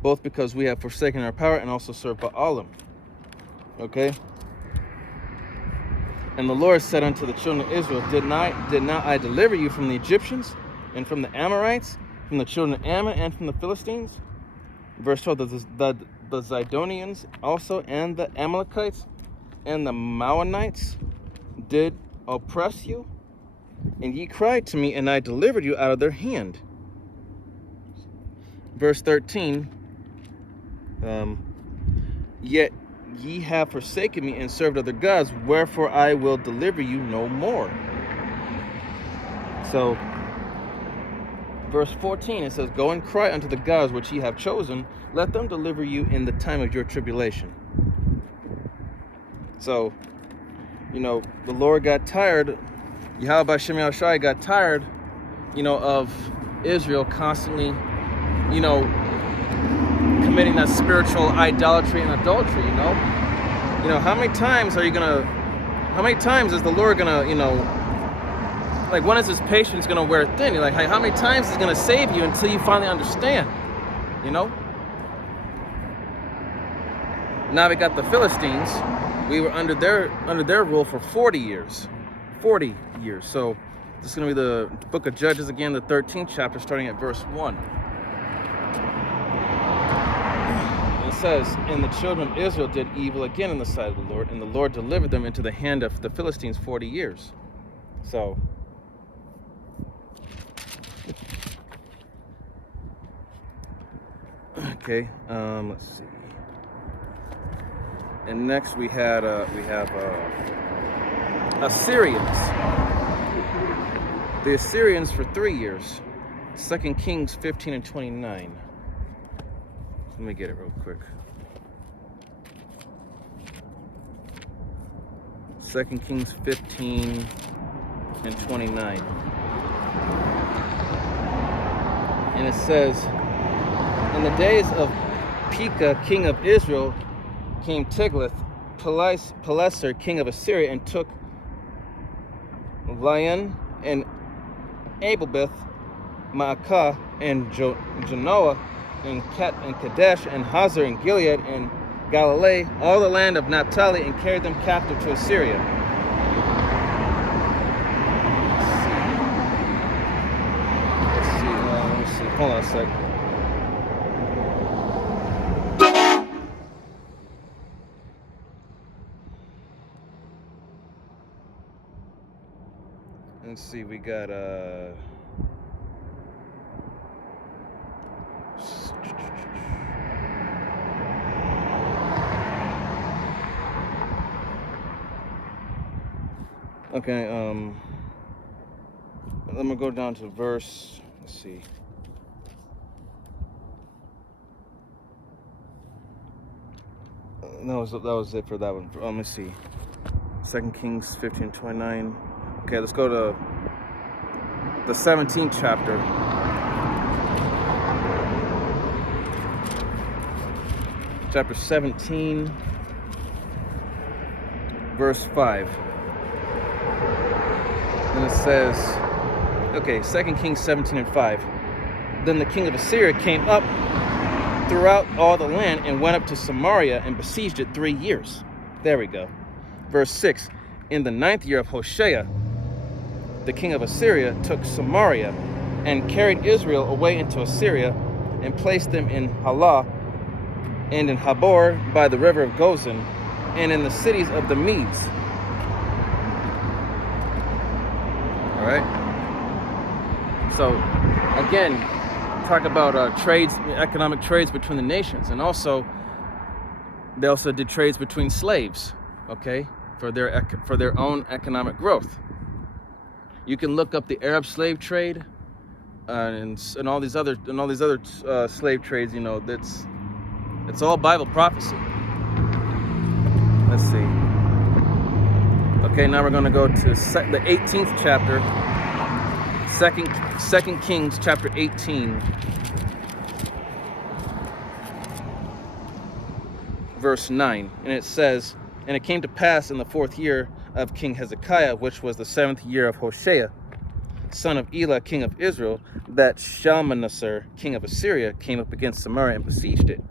both because we have forsaken our power, and also served Baalim. Okay? And the Lord said unto the children of Israel, Did not I deliver you from the Egyptians, and from the Amorites, from the children of Ammon, and from the Philistines? Verse 12, the Zidonians also, and the Amalekites, and the Maonites did oppress you, and ye cried to me, and I delivered you out of their hand. Verse 13, yet ye have forsaken me and served other gods, wherefore I will deliver you no more. So, verse 14, it says, go and cry unto the gods which ye have chosen, let them deliver you in the time of your tribulation. So, the Lord got tired, Yahweh Hashem Yahushai got tired, of Israel constantly, committing that spiritual idolatry and adultery, how many times how many times is the Lord gonna, like, when is his patience gonna wear thin? You're like, hey, how many times is he gonna save you until you finally understand? Now we got the Philistines. We were under their rule for 40 years. 40 years. So this is gonna be the book of Judges again, the 13th chapter, starting at verse 1. It says, and the children of Israel did evil again in the sight of the Lord, and the Lord delivered them into the hand of the Philistines 40 years. So, okay, let's see. And next we have Assyrians. The Assyrians for 3 years. 2 Kings 15 and 29. Let me get it real quick. 2 Kings 15 and 29. And it says, in the days of Pekah, king of Israel, came Tiglath-Pileser, king of Assyria, and took Lion and Abelbeth, Maacah, and Genoa, and Kadesh, and Hazar, and Gilead, and Galilee, all the land of Naphtali, and carried them captive to Assyria. Let's see. Hold on a sec. Let's see, we got okay, let me go down to verse, let's see. That was it for that one. Let me see. 2 Kings 15:29. Okay, let's go to the 17th chapter. Chapter 17, verse 5. And it says, okay, 2 Kings 17 and 5. Then the king of Assyria came up throughout all the land and went up to Samaria and besieged it 3 years. There we go. Verse 6. In the 9th year of Hoshea, the king of Assyria took Samaria and carried Israel away into Assyria and placed them in Halah and in Habor by the river of Gozan and in the cities of the Medes. All right. So again, talk about economic trades between the nations, and also they also did trades between slaves, okay, for their own economic growth. You can look up the Arab slave trade and all these other slave trades. It's all Bible prophecy. Let's see. Okay, now we're going to go to the 18th chapter, 2 Kings chapter 18, verse 9, and it says, and it came to pass in the 4th year of King Hezekiah, which was the 7th year of Hoshea, son of Elah, king of Israel, that Shalmaneser, king of Assyria, came up against Samaria and besieged it.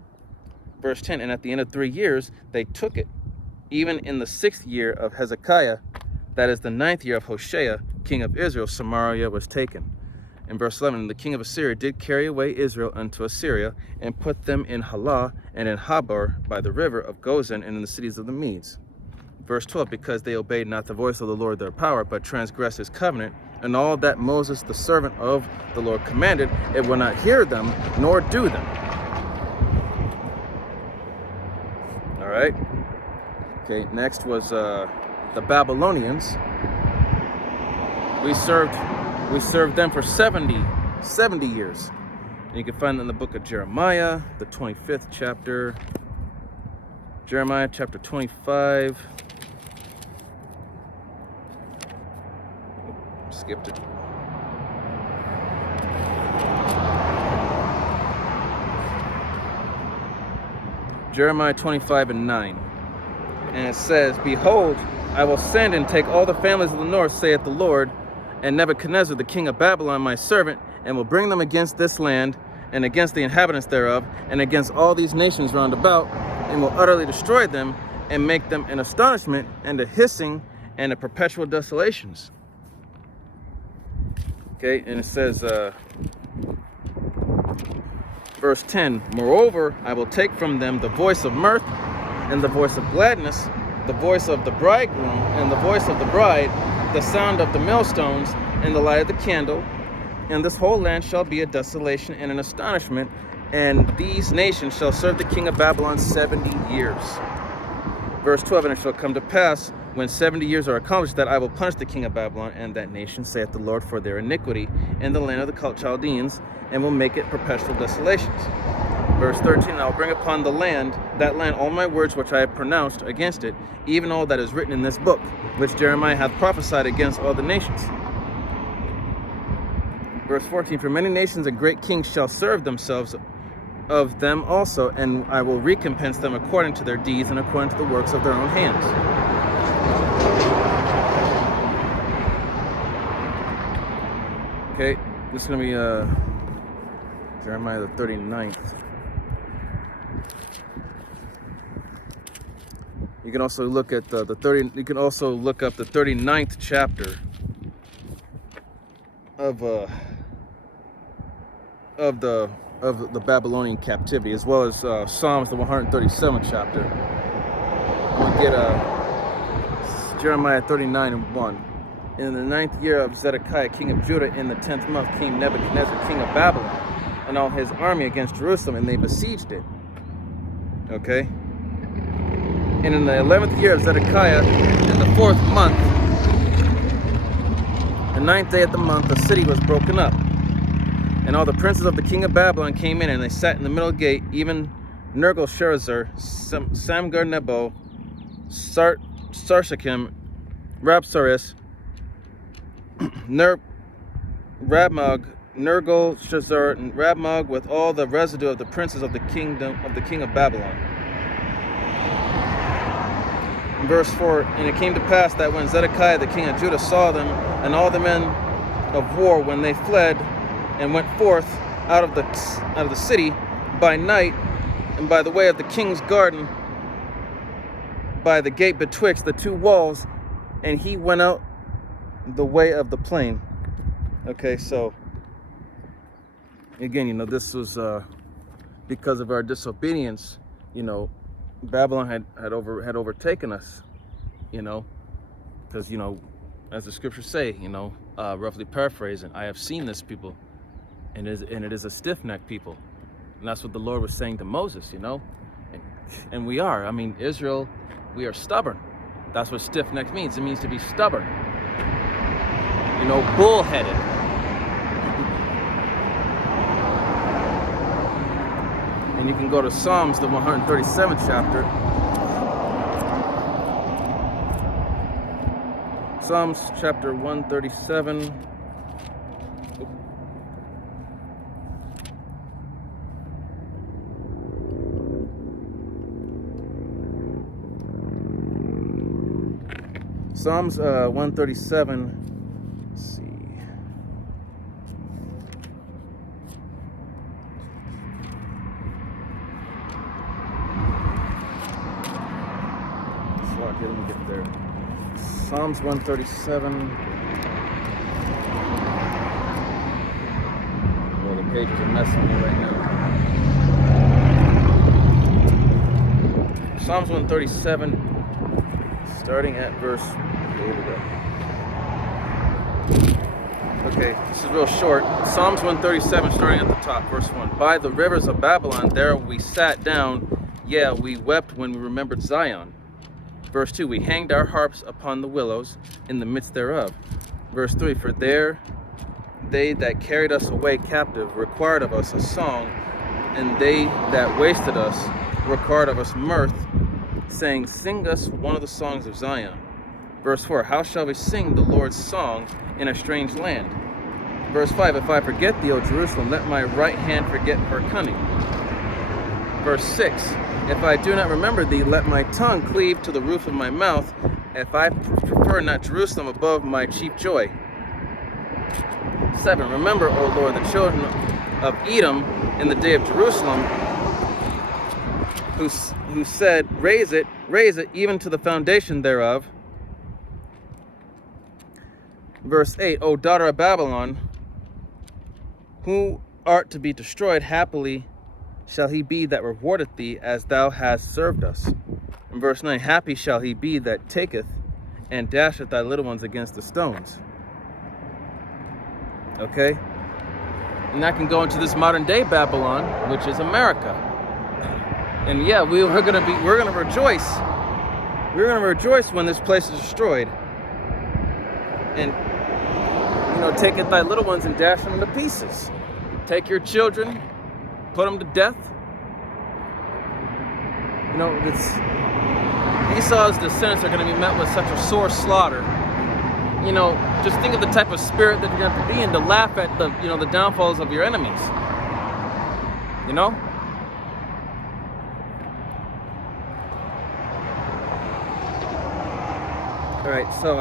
Verse 10, and at the end of 3 years, they took it. Even in the 6th year of Hezekiah, that is the 9th year of Hoshea, king of Israel, Samaria was taken. In verse 11, the king of Assyria did carry away Israel unto Assyria, and put them in Halah and in Habor by the river of Gozan and in the cities of the Medes. Verse 12, because they obeyed not the voice of the Lord their power, but transgressed his covenant, and all that Moses the servant of the Lord commanded, it will not hear them, nor do them. All right. Okay, next was the Babylonians. We served them for 70 years. And you can find them in the book of Jeremiah, the 25th chapter. Jeremiah chapter 25. Skipped it. Jeremiah 25 and 9. And it says, behold, I will send and take all the families of the north, saith the Lord, and Nebuchadnezzar, the king of Babylon, my servant, and will bring them against this land, and against the inhabitants thereof, and against all these nations round about, and will utterly destroy them, and make them an astonishment, and a hissing, and a perpetual desolations. Okay, and it says, verse 10, moreover, I will take from them the voice of mirth, and the voice of gladness, the voice of the bridegroom, and the voice of the bride, the sound of the millstones, and the light of the candle, and this whole land shall be a desolation and an astonishment, and these nations shall serve the king of Babylon 70 years. Verse 12, and it shall come to pass, when 70 years are accomplished, that I will punish the king of Babylon and that nation, saith the Lord, for their iniquity in the land of the Chaldeans, and will make it perpetual desolations. Verse 13, I will bring upon that land, all my words which I have pronounced against it, even all that is written in this book, which Jeremiah hath prophesied against all the nations. Verse 14, for many nations and great kings shall serve themselves of them also, and I will recompense them according to their deeds and according to the works of their own hands. Okay, this is going to be Jeremiah the 39th. You can also look at you can also look up the 39th chapter of the Babylonian captivity, as well as Psalms, the 137th chapter. We'll get Jeremiah 39:1. In the 9th year of Zedekiah, king of Judah, in the 10th month, came Nebuchadnezzar, king of Babylon, and all his army against Jerusalem, and they besieged it. Okay? And in the 11th year of Zedekiah, in the 4th month, the 9th day of the month, the city was broken up. And all the princes of the king of Babylon came in, and they sat in the middle gate, even Nergal-Sharezer, Samgar-Nebo, Sarshakim, Rabsaris, Rabmag, Nergal-Sharezer, and Rabmag, with all the residue of the princes of the kingdom of the king of Babylon. Verse 4, and it came to pass that when Zedekiah the king of Judah saw them, and all the men of war, when they fled and went forth out of the city by night, and by the way of the king's garden, by the gate betwixt the two walls, and he went out the way of the plain. Okay, so again, this was because of our disobedience. Babylon had overtaken us. Because as the scriptures say, roughly paraphrasing, I have seen this people, and it is a stiff-necked people, and that's what the Lord was saying to Moses. And we are. Israel, we are stubborn. That's what stiff-necked means. It means to be stubborn. Bullheaded. And you can go to Psalms, the 137th chapter. Psalms chapter 137. Psalms 137. Let's see. Okay, let me get there. Psalms 137. Well, the pages are messing with me right now. Psalms 137, starting at verse. Okay, this is real short. Psalms 137, starting at the top, verse 1. By the rivers of Babylon, there we sat down. Yeah, we wept when we remembered Zion. Verse 2, we hanged our harps upon the willows in the midst thereof. Verse 3, for there they that carried us away captive required of us a song, and they that wasted us required of us mirth, saying, sing us one of the songs of Zion. Verse 4, how shall we sing the Lord's song in a strange land? Verse 5, if I forget thee, O Jerusalem, let my right hand forget her cunning. Verse 6, if I do not remember thee, let my tongue cleave to the roof of my mouth, if I prefer not Jerusalem above my chief joy. 7, remember, O Lord, the children of Edom in the day of Jerusalem, who said, raise it, even to the foundation thereof. Verse 8, O daughter of Babylon, who art to be destroyed, happily shall he be that rewardeth thee as thou hast served us. In verse 9, happy shall he be that taketh and dasheth thy little ones against the stones. Okay? And I can go into this modern day Babylon, which is America. And yeah, we're gonna rejoice. We're gonna rejoice when this place is destroyed. And taketh thy little ones and dash them to pieces. Take your children, put them to death. Esau's descendants are going to be met with such a sore slaughter. Just think of the type of spirit that you're going to have to be in to laugh at the downfalls of your enemies. All right, so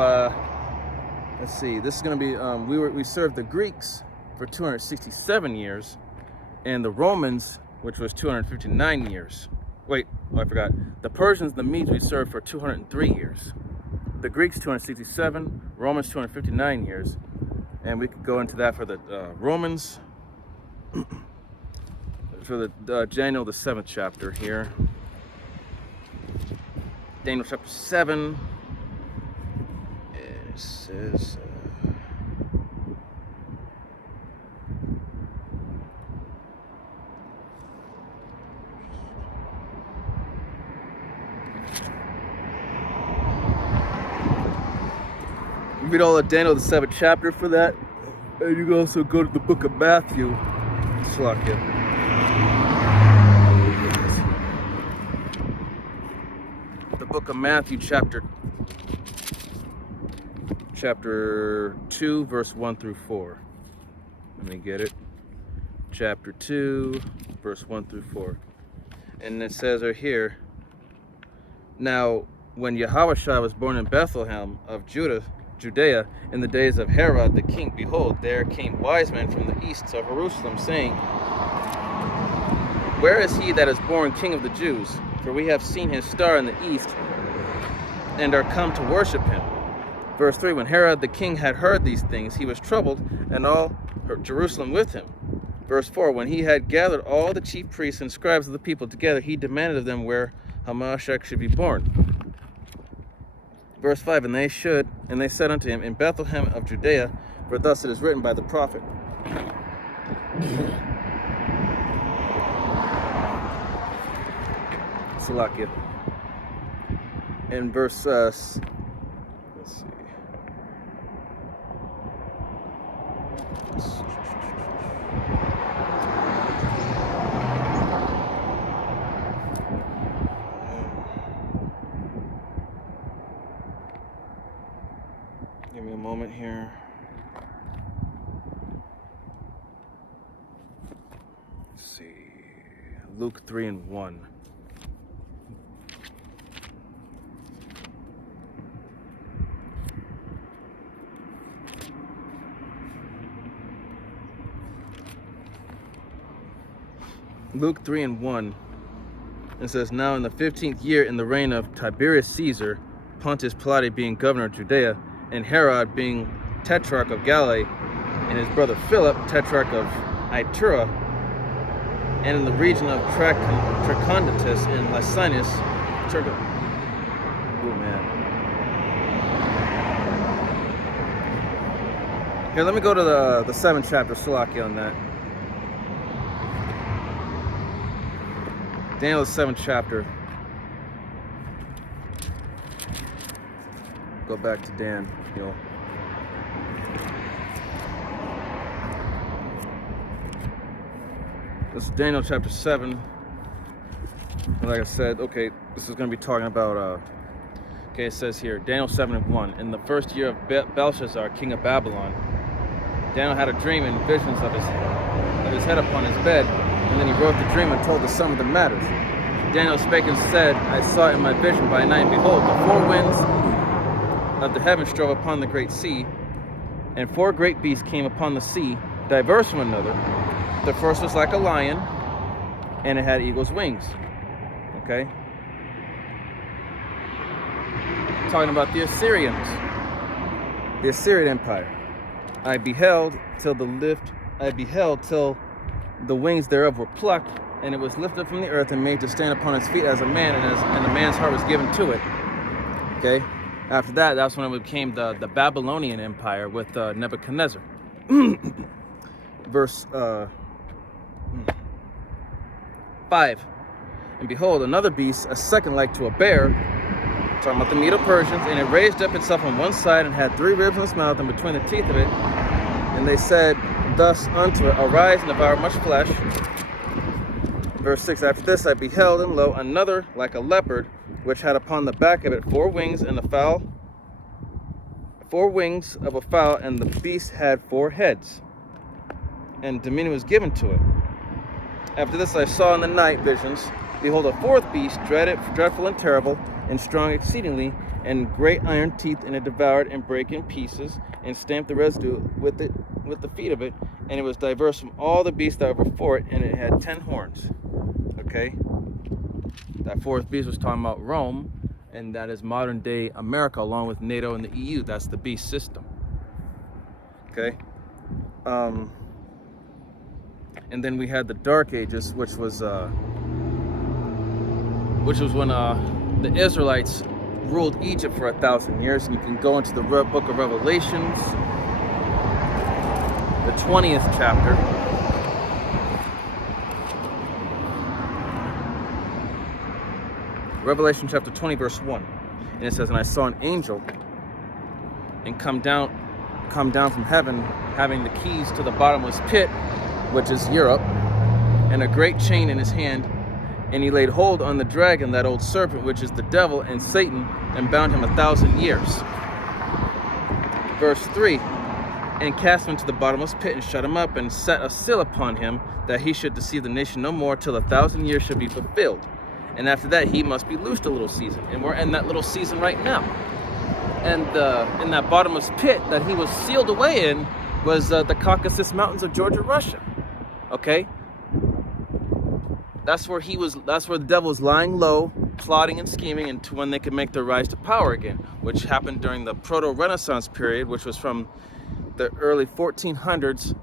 let's see. This is going to be we served the Greeks for 267 years, and the Romans, which was 259 years. Wait, I forgot. The Persians, the Medes, we served for 203 years. The Greeks, 267. Romans, 259 years. And we could go into that for the Romans, for the Daniel, the 7th chapter here. Daniel chapter 7. It says... read all of Daniel, the 7th chapter for that. And you can also go to the book of Matthew. Slakia. The book of Matthew, chapter 2, verse 1 through 4. Let me get it. Chapter 2, verse 1 through 4. And it says right here, now when Yahushua was born in Bethlehem of Judea, in the days of Herod the king, behold, there came wise men from the east to Jerusalem, saying, where is he that is born King of the Jews? For we have seen his star in the east, and are come to worship him. Verse 3, when Herod the king had heard these things, he was troubled, and all Jerusalem with him. Verse 4, when he had gathered all the chief priests and scribes of the people together, he demanded of them where Hamashiach should be born. Verse 5, and they said unto him, in Bethlehem of Judea, for thus it is written by the prophet. Salakia. In verse, let's see. Give me a moment here. Let's see. Luke 3 and 1. Luke 3 and 1. It says, now in the 15th year in the reign of Tiberius Caesar, Pontius Pilate being governor of Judea, and Herod being tetrarch of Galilee, and his brother Philip, tetrarch of Iturea, and in the region of Trachonitis and Lysanias, Oh man. Here, let me go to the 7th chapter, Salakia, on that. Daniel, the 7th chapter. Go back to Daniel. This is Daniel chapter 7. And like I said, okay, this is going to be talking about, okay, it says here, Daniel 7 and 1. In the first year of Belshazzar, king of Babylon, Daniel had a dream and visions of his head upon his bed, And then he wrote the dream and told the sum of the matters. Daniel spake and said, I saw in my vision by night, and behold, the four winds of the heaven strove upon the great sea, and four great beasts came upon the sea, diverse from another. The first was like a lion, and it had eagle's wings. Okay? Talking about the Assyrians, the Assyrian Empire. I beheld till the wings thereof were plucked, and it was lifted from the earth and made to stand upon its feet as a man, and a man's heart was given to it. Okay? After that, that's when it became the Babylonian Empire with Nebuchadnezzar. Verse 5. And behold, another beast, a second like to a bear, talking about the Medo-Persians, and it raised up itself on one side and had 3 ribs in its mouth and between the teeth of it. And they said thus unto it, Arise and devour much flesh. Verse 6, After this I beheld, and lo, another like a leopard, which had upon the back of it 4 wings, and 4 wings of a fowl, and the beast had 4 heads, and dominion was given to it. After this I saw in the night visions, behold, a 4th beast, dreadful and terrible, and strong exceedingly, and great iron teeth, and it devoured and brake in pieces, and stamped the residue with the feet of it, and it was diverse from all the beasts that were before it, and it had 10 horns. Okay? That 4th beast was talking about Rome, and that is modern day America, along with NATO and the EU. That's the beast system. Okay? And then we had the Dark Ages, which was when the Israelites ruled Egypt for 1,000 years. And you can go into the book of Revelations, the 20th chapter. Revelation chapter 20, verse 1. And it says, And I saw an angel and come down from heaven, having the keys to the bottomless pit, which is Europe, and a great chain in his hand. And he laid hold on the dragon, that old serpent, which is the devil and Satan, and bound him 1,000 years. Verse 3, And cast him into the bottomless pit, and shut him up, and set a seal upon him, that he should deceive the nation no more, till 1,000 years should be fulfilled. And after that, he must be loosed a little season. And we're in that little season right now. And in that bottomless pit that he was sealed away in was the Caucasus Mountains of Georgia, Russia. Okay? That's where the devil was lying low, plotting and scheming into when they could make their rise to power again, which happened during the Proto-Renaissance period, which was from the early 1400s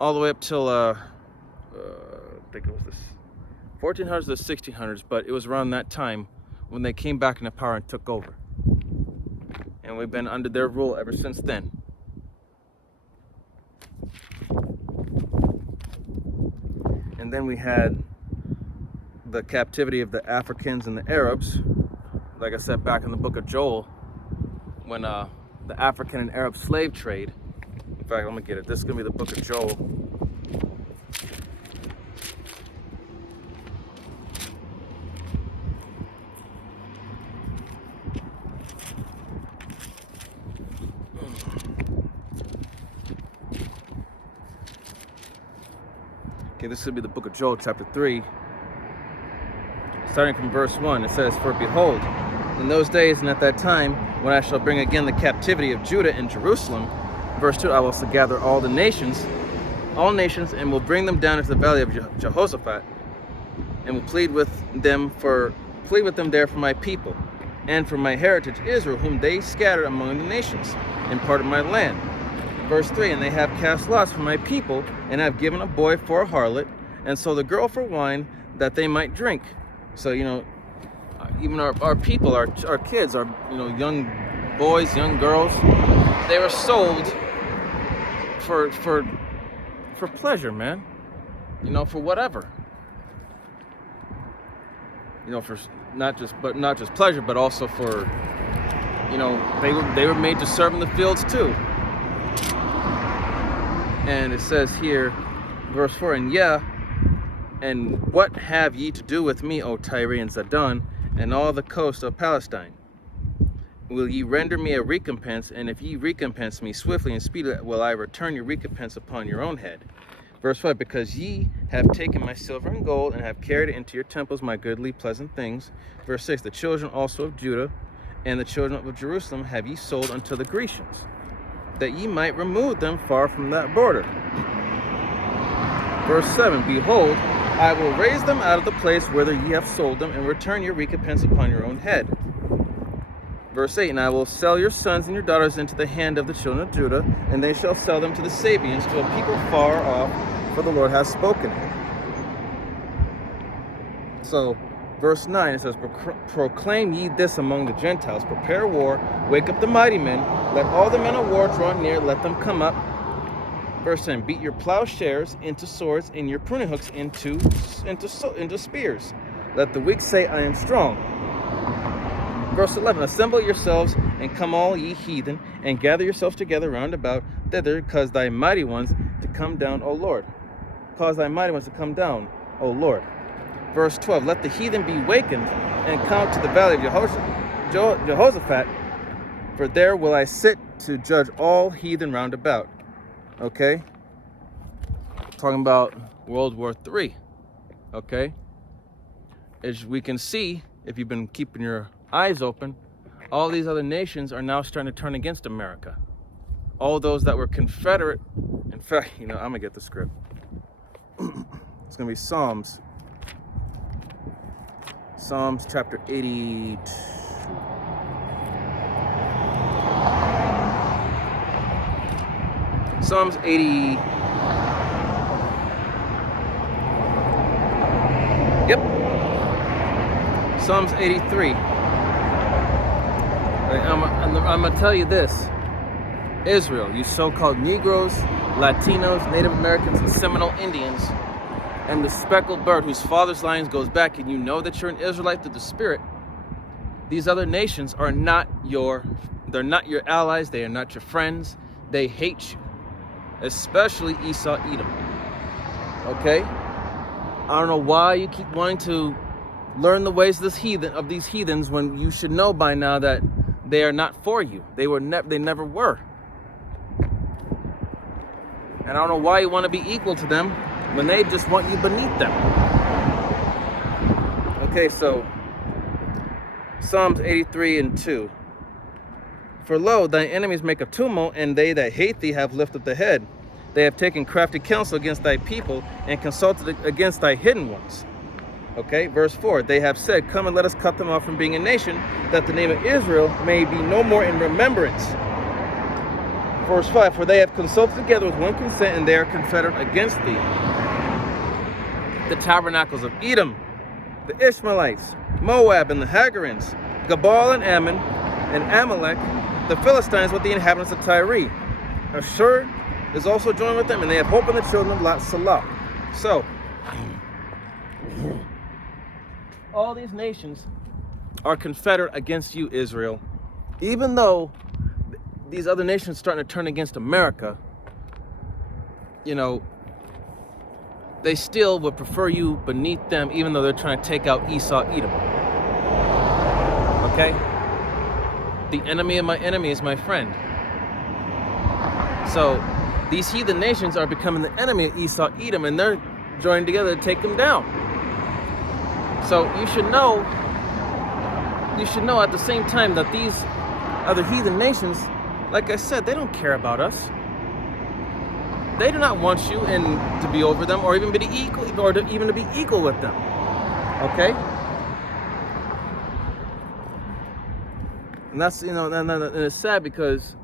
all the way up till, I think it was this 1400s to 1600s, but it was around that time when they came back into power and took over. And we've been under their rule ever since then. And then we had the captivity of the Africans and the Arabs, like I said back in the book of Joel, when the African and Arab slave trade. In fact, let me get it. This is going to be the book of Joel. Okay, this will be the book of Joel, chapter 3. Starting from verse 1, it says, For behold, in those days and at that time, when I shall bring again the captivity of Judah and Jerusalem, verse 2, I will also gather all nations, and will bring them down into the valley of Jehoshaphat, and will plead with them there for my people, and for my heritage Israel, whom they scattered among the nations, and part of my land. Verse 3, And they have cast lots for my people, and have given a boy for a harlot, and sold a girl for wine, that they might drink. So, even our people, our kids, our young boys, young girls, they were sold for pleasure, man. For whatever. For not just pleasure, but also for they were made to serve in the fields too. And it says here, verse 4, And what have ye to do with me, O Tyre and Zidon, and all the coast of Palestine? Will ye render me a recompense? And if ye recompense me swiftly and speedily, will I return your recompense upon your own head. Verse 5, because ye have taken my silver and gold, and have carried it into your temples, my goodly, pleasant things. Verse 6, the children also of Judah and the children of Jerusalem have ye sold unto the Grecians, that ye might remove them far from that border. Verse 7, behold, I will raise them out of the place whither ye have sold them, and return your recompense upon your own head. Verse 8, and I will sell your sons and your daughters into the hand of the children of Judah, and they shall sell them to the Sabians, to a people far off, for the Lord has spoken. So, verse 9, it says, proclaim ye this among the Gentiles, prepare war, wake up the mighty men, let all the men of war draw near, let them come up. Verse 10, beat your plowshares into swords, and your pruning hooks into spears. Let the weak say, I am strong. Verse 11, assemble yourselves, and come all ye heathen, and gather yourselves together round about thither, cause thy mighty ones to come down, O Lord. Cause thy mighty ones to come down, O Lord. Verse 12, let the heathen be wakened, and come to the valley of Jehoshaphat, for there will I sit to judge all heathen round about. Okay? Talking about World War III. Okay? As we can see, if you've been keeping your eyes open, all these other nations are now starting to turn against America. All those that were confederate. In fact, I'm going to get the script. It's going to be Psalms chapter 82. Psalms 80. Yep. Psalms 83. I'm going to tell you this. Israel, you so-called Negroes, Latinos, Native Americans, and Seminole Indians, and the speckled bird whose father's line goes back, and you know that you're an Israelite through the Spirit. These other nations are they're not your allies, they are not your friends, they hate you, especially Esau, Edom. Okay? I don't know why you keep wanting to learn the ways of these heathens when you should know by now that they are not for you. They never were. And I don't know why you want to be equal to them when they just want you beneath them. Okay, so Psalms 83 and 2. For lo, thy enemies make a tumult, and they that hate thee have lifted the head. They have taken crafty counsel against thy people, and consulted against thy hidden ones. Okay, verse 4. They have said, come and let us cut them off from being a nation, that the name of Israel may be no more in remembrance. Verse 5, for they have consulted together with one consent, and they are confederate against thee. The tabernacles of Edom, the Ishmaelites, Moab and the Hagarims, Gabal and Ammon, and Amalek, the Philistines with the inhabitants of Tyre. Ashur is also joined with them, and they have hope in the children of Lot Salah. So, all these nations are confederate against you, Israel. Even though these other nations are starting to turn against America, they still would prefer you beneath them, even though they're trying to take out Esau, Edom. Okay? The enemy of my enemy is my friend. So, these heathen nations are becoming the enemy of Esau, Edom, and they're joining together to take them down. So, you should know at the same time that these other heathen nations, like I said, they don't care about us. They do not want you to be over them, or even to be equal with them. Okay? And that's, and it's sad because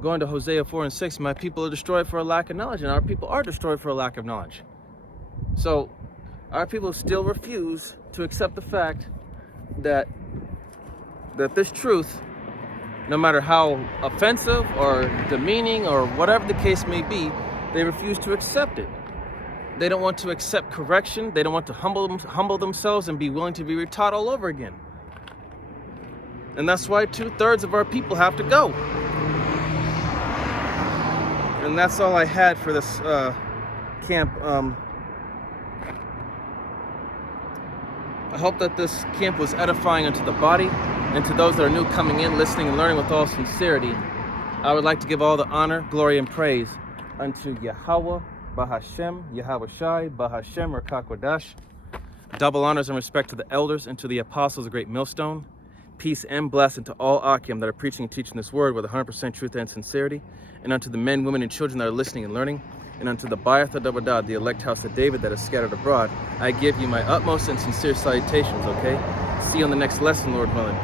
going to Hosea 4 and 6, my people are destroyed for a lack of knowledge, and our people are destroyed for a lack of knowledge. So, our people still refuse to accept the fact that this truth, no matter how offensive or demeaning or whatever the case may be, they refuse to accept it. They don't want to accept correction. They don't want to humble themselves and be willing to be retaught all over again. And that's why 2/3 of our people have to go. And that's all I had for this camp. I hope that this camp was edifying unto the body, and to those that are new coming in, listening and learning with all sincerity. I would like to give all the honor, glory, and praise unto Yahweh, Bahashem, Yahawashai, Bahashem, Rakakwadash. Double honors and respect to the elders and to the apostles of Great Millstone. Peace and blessing to all Akim that are preaching and teaching this word with 100% truth and sincerity, and unto the men, women, and children that are listening and learning, and unto the Bayat Adabadad, the elect house of David that is scattered abroad. I give you my utmost and sincere salutations, okay? See you on the next lesson, Lord willing.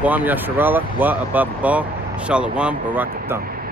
Kwam Yasharala, Wa Abababal, Shalawam Barakatam.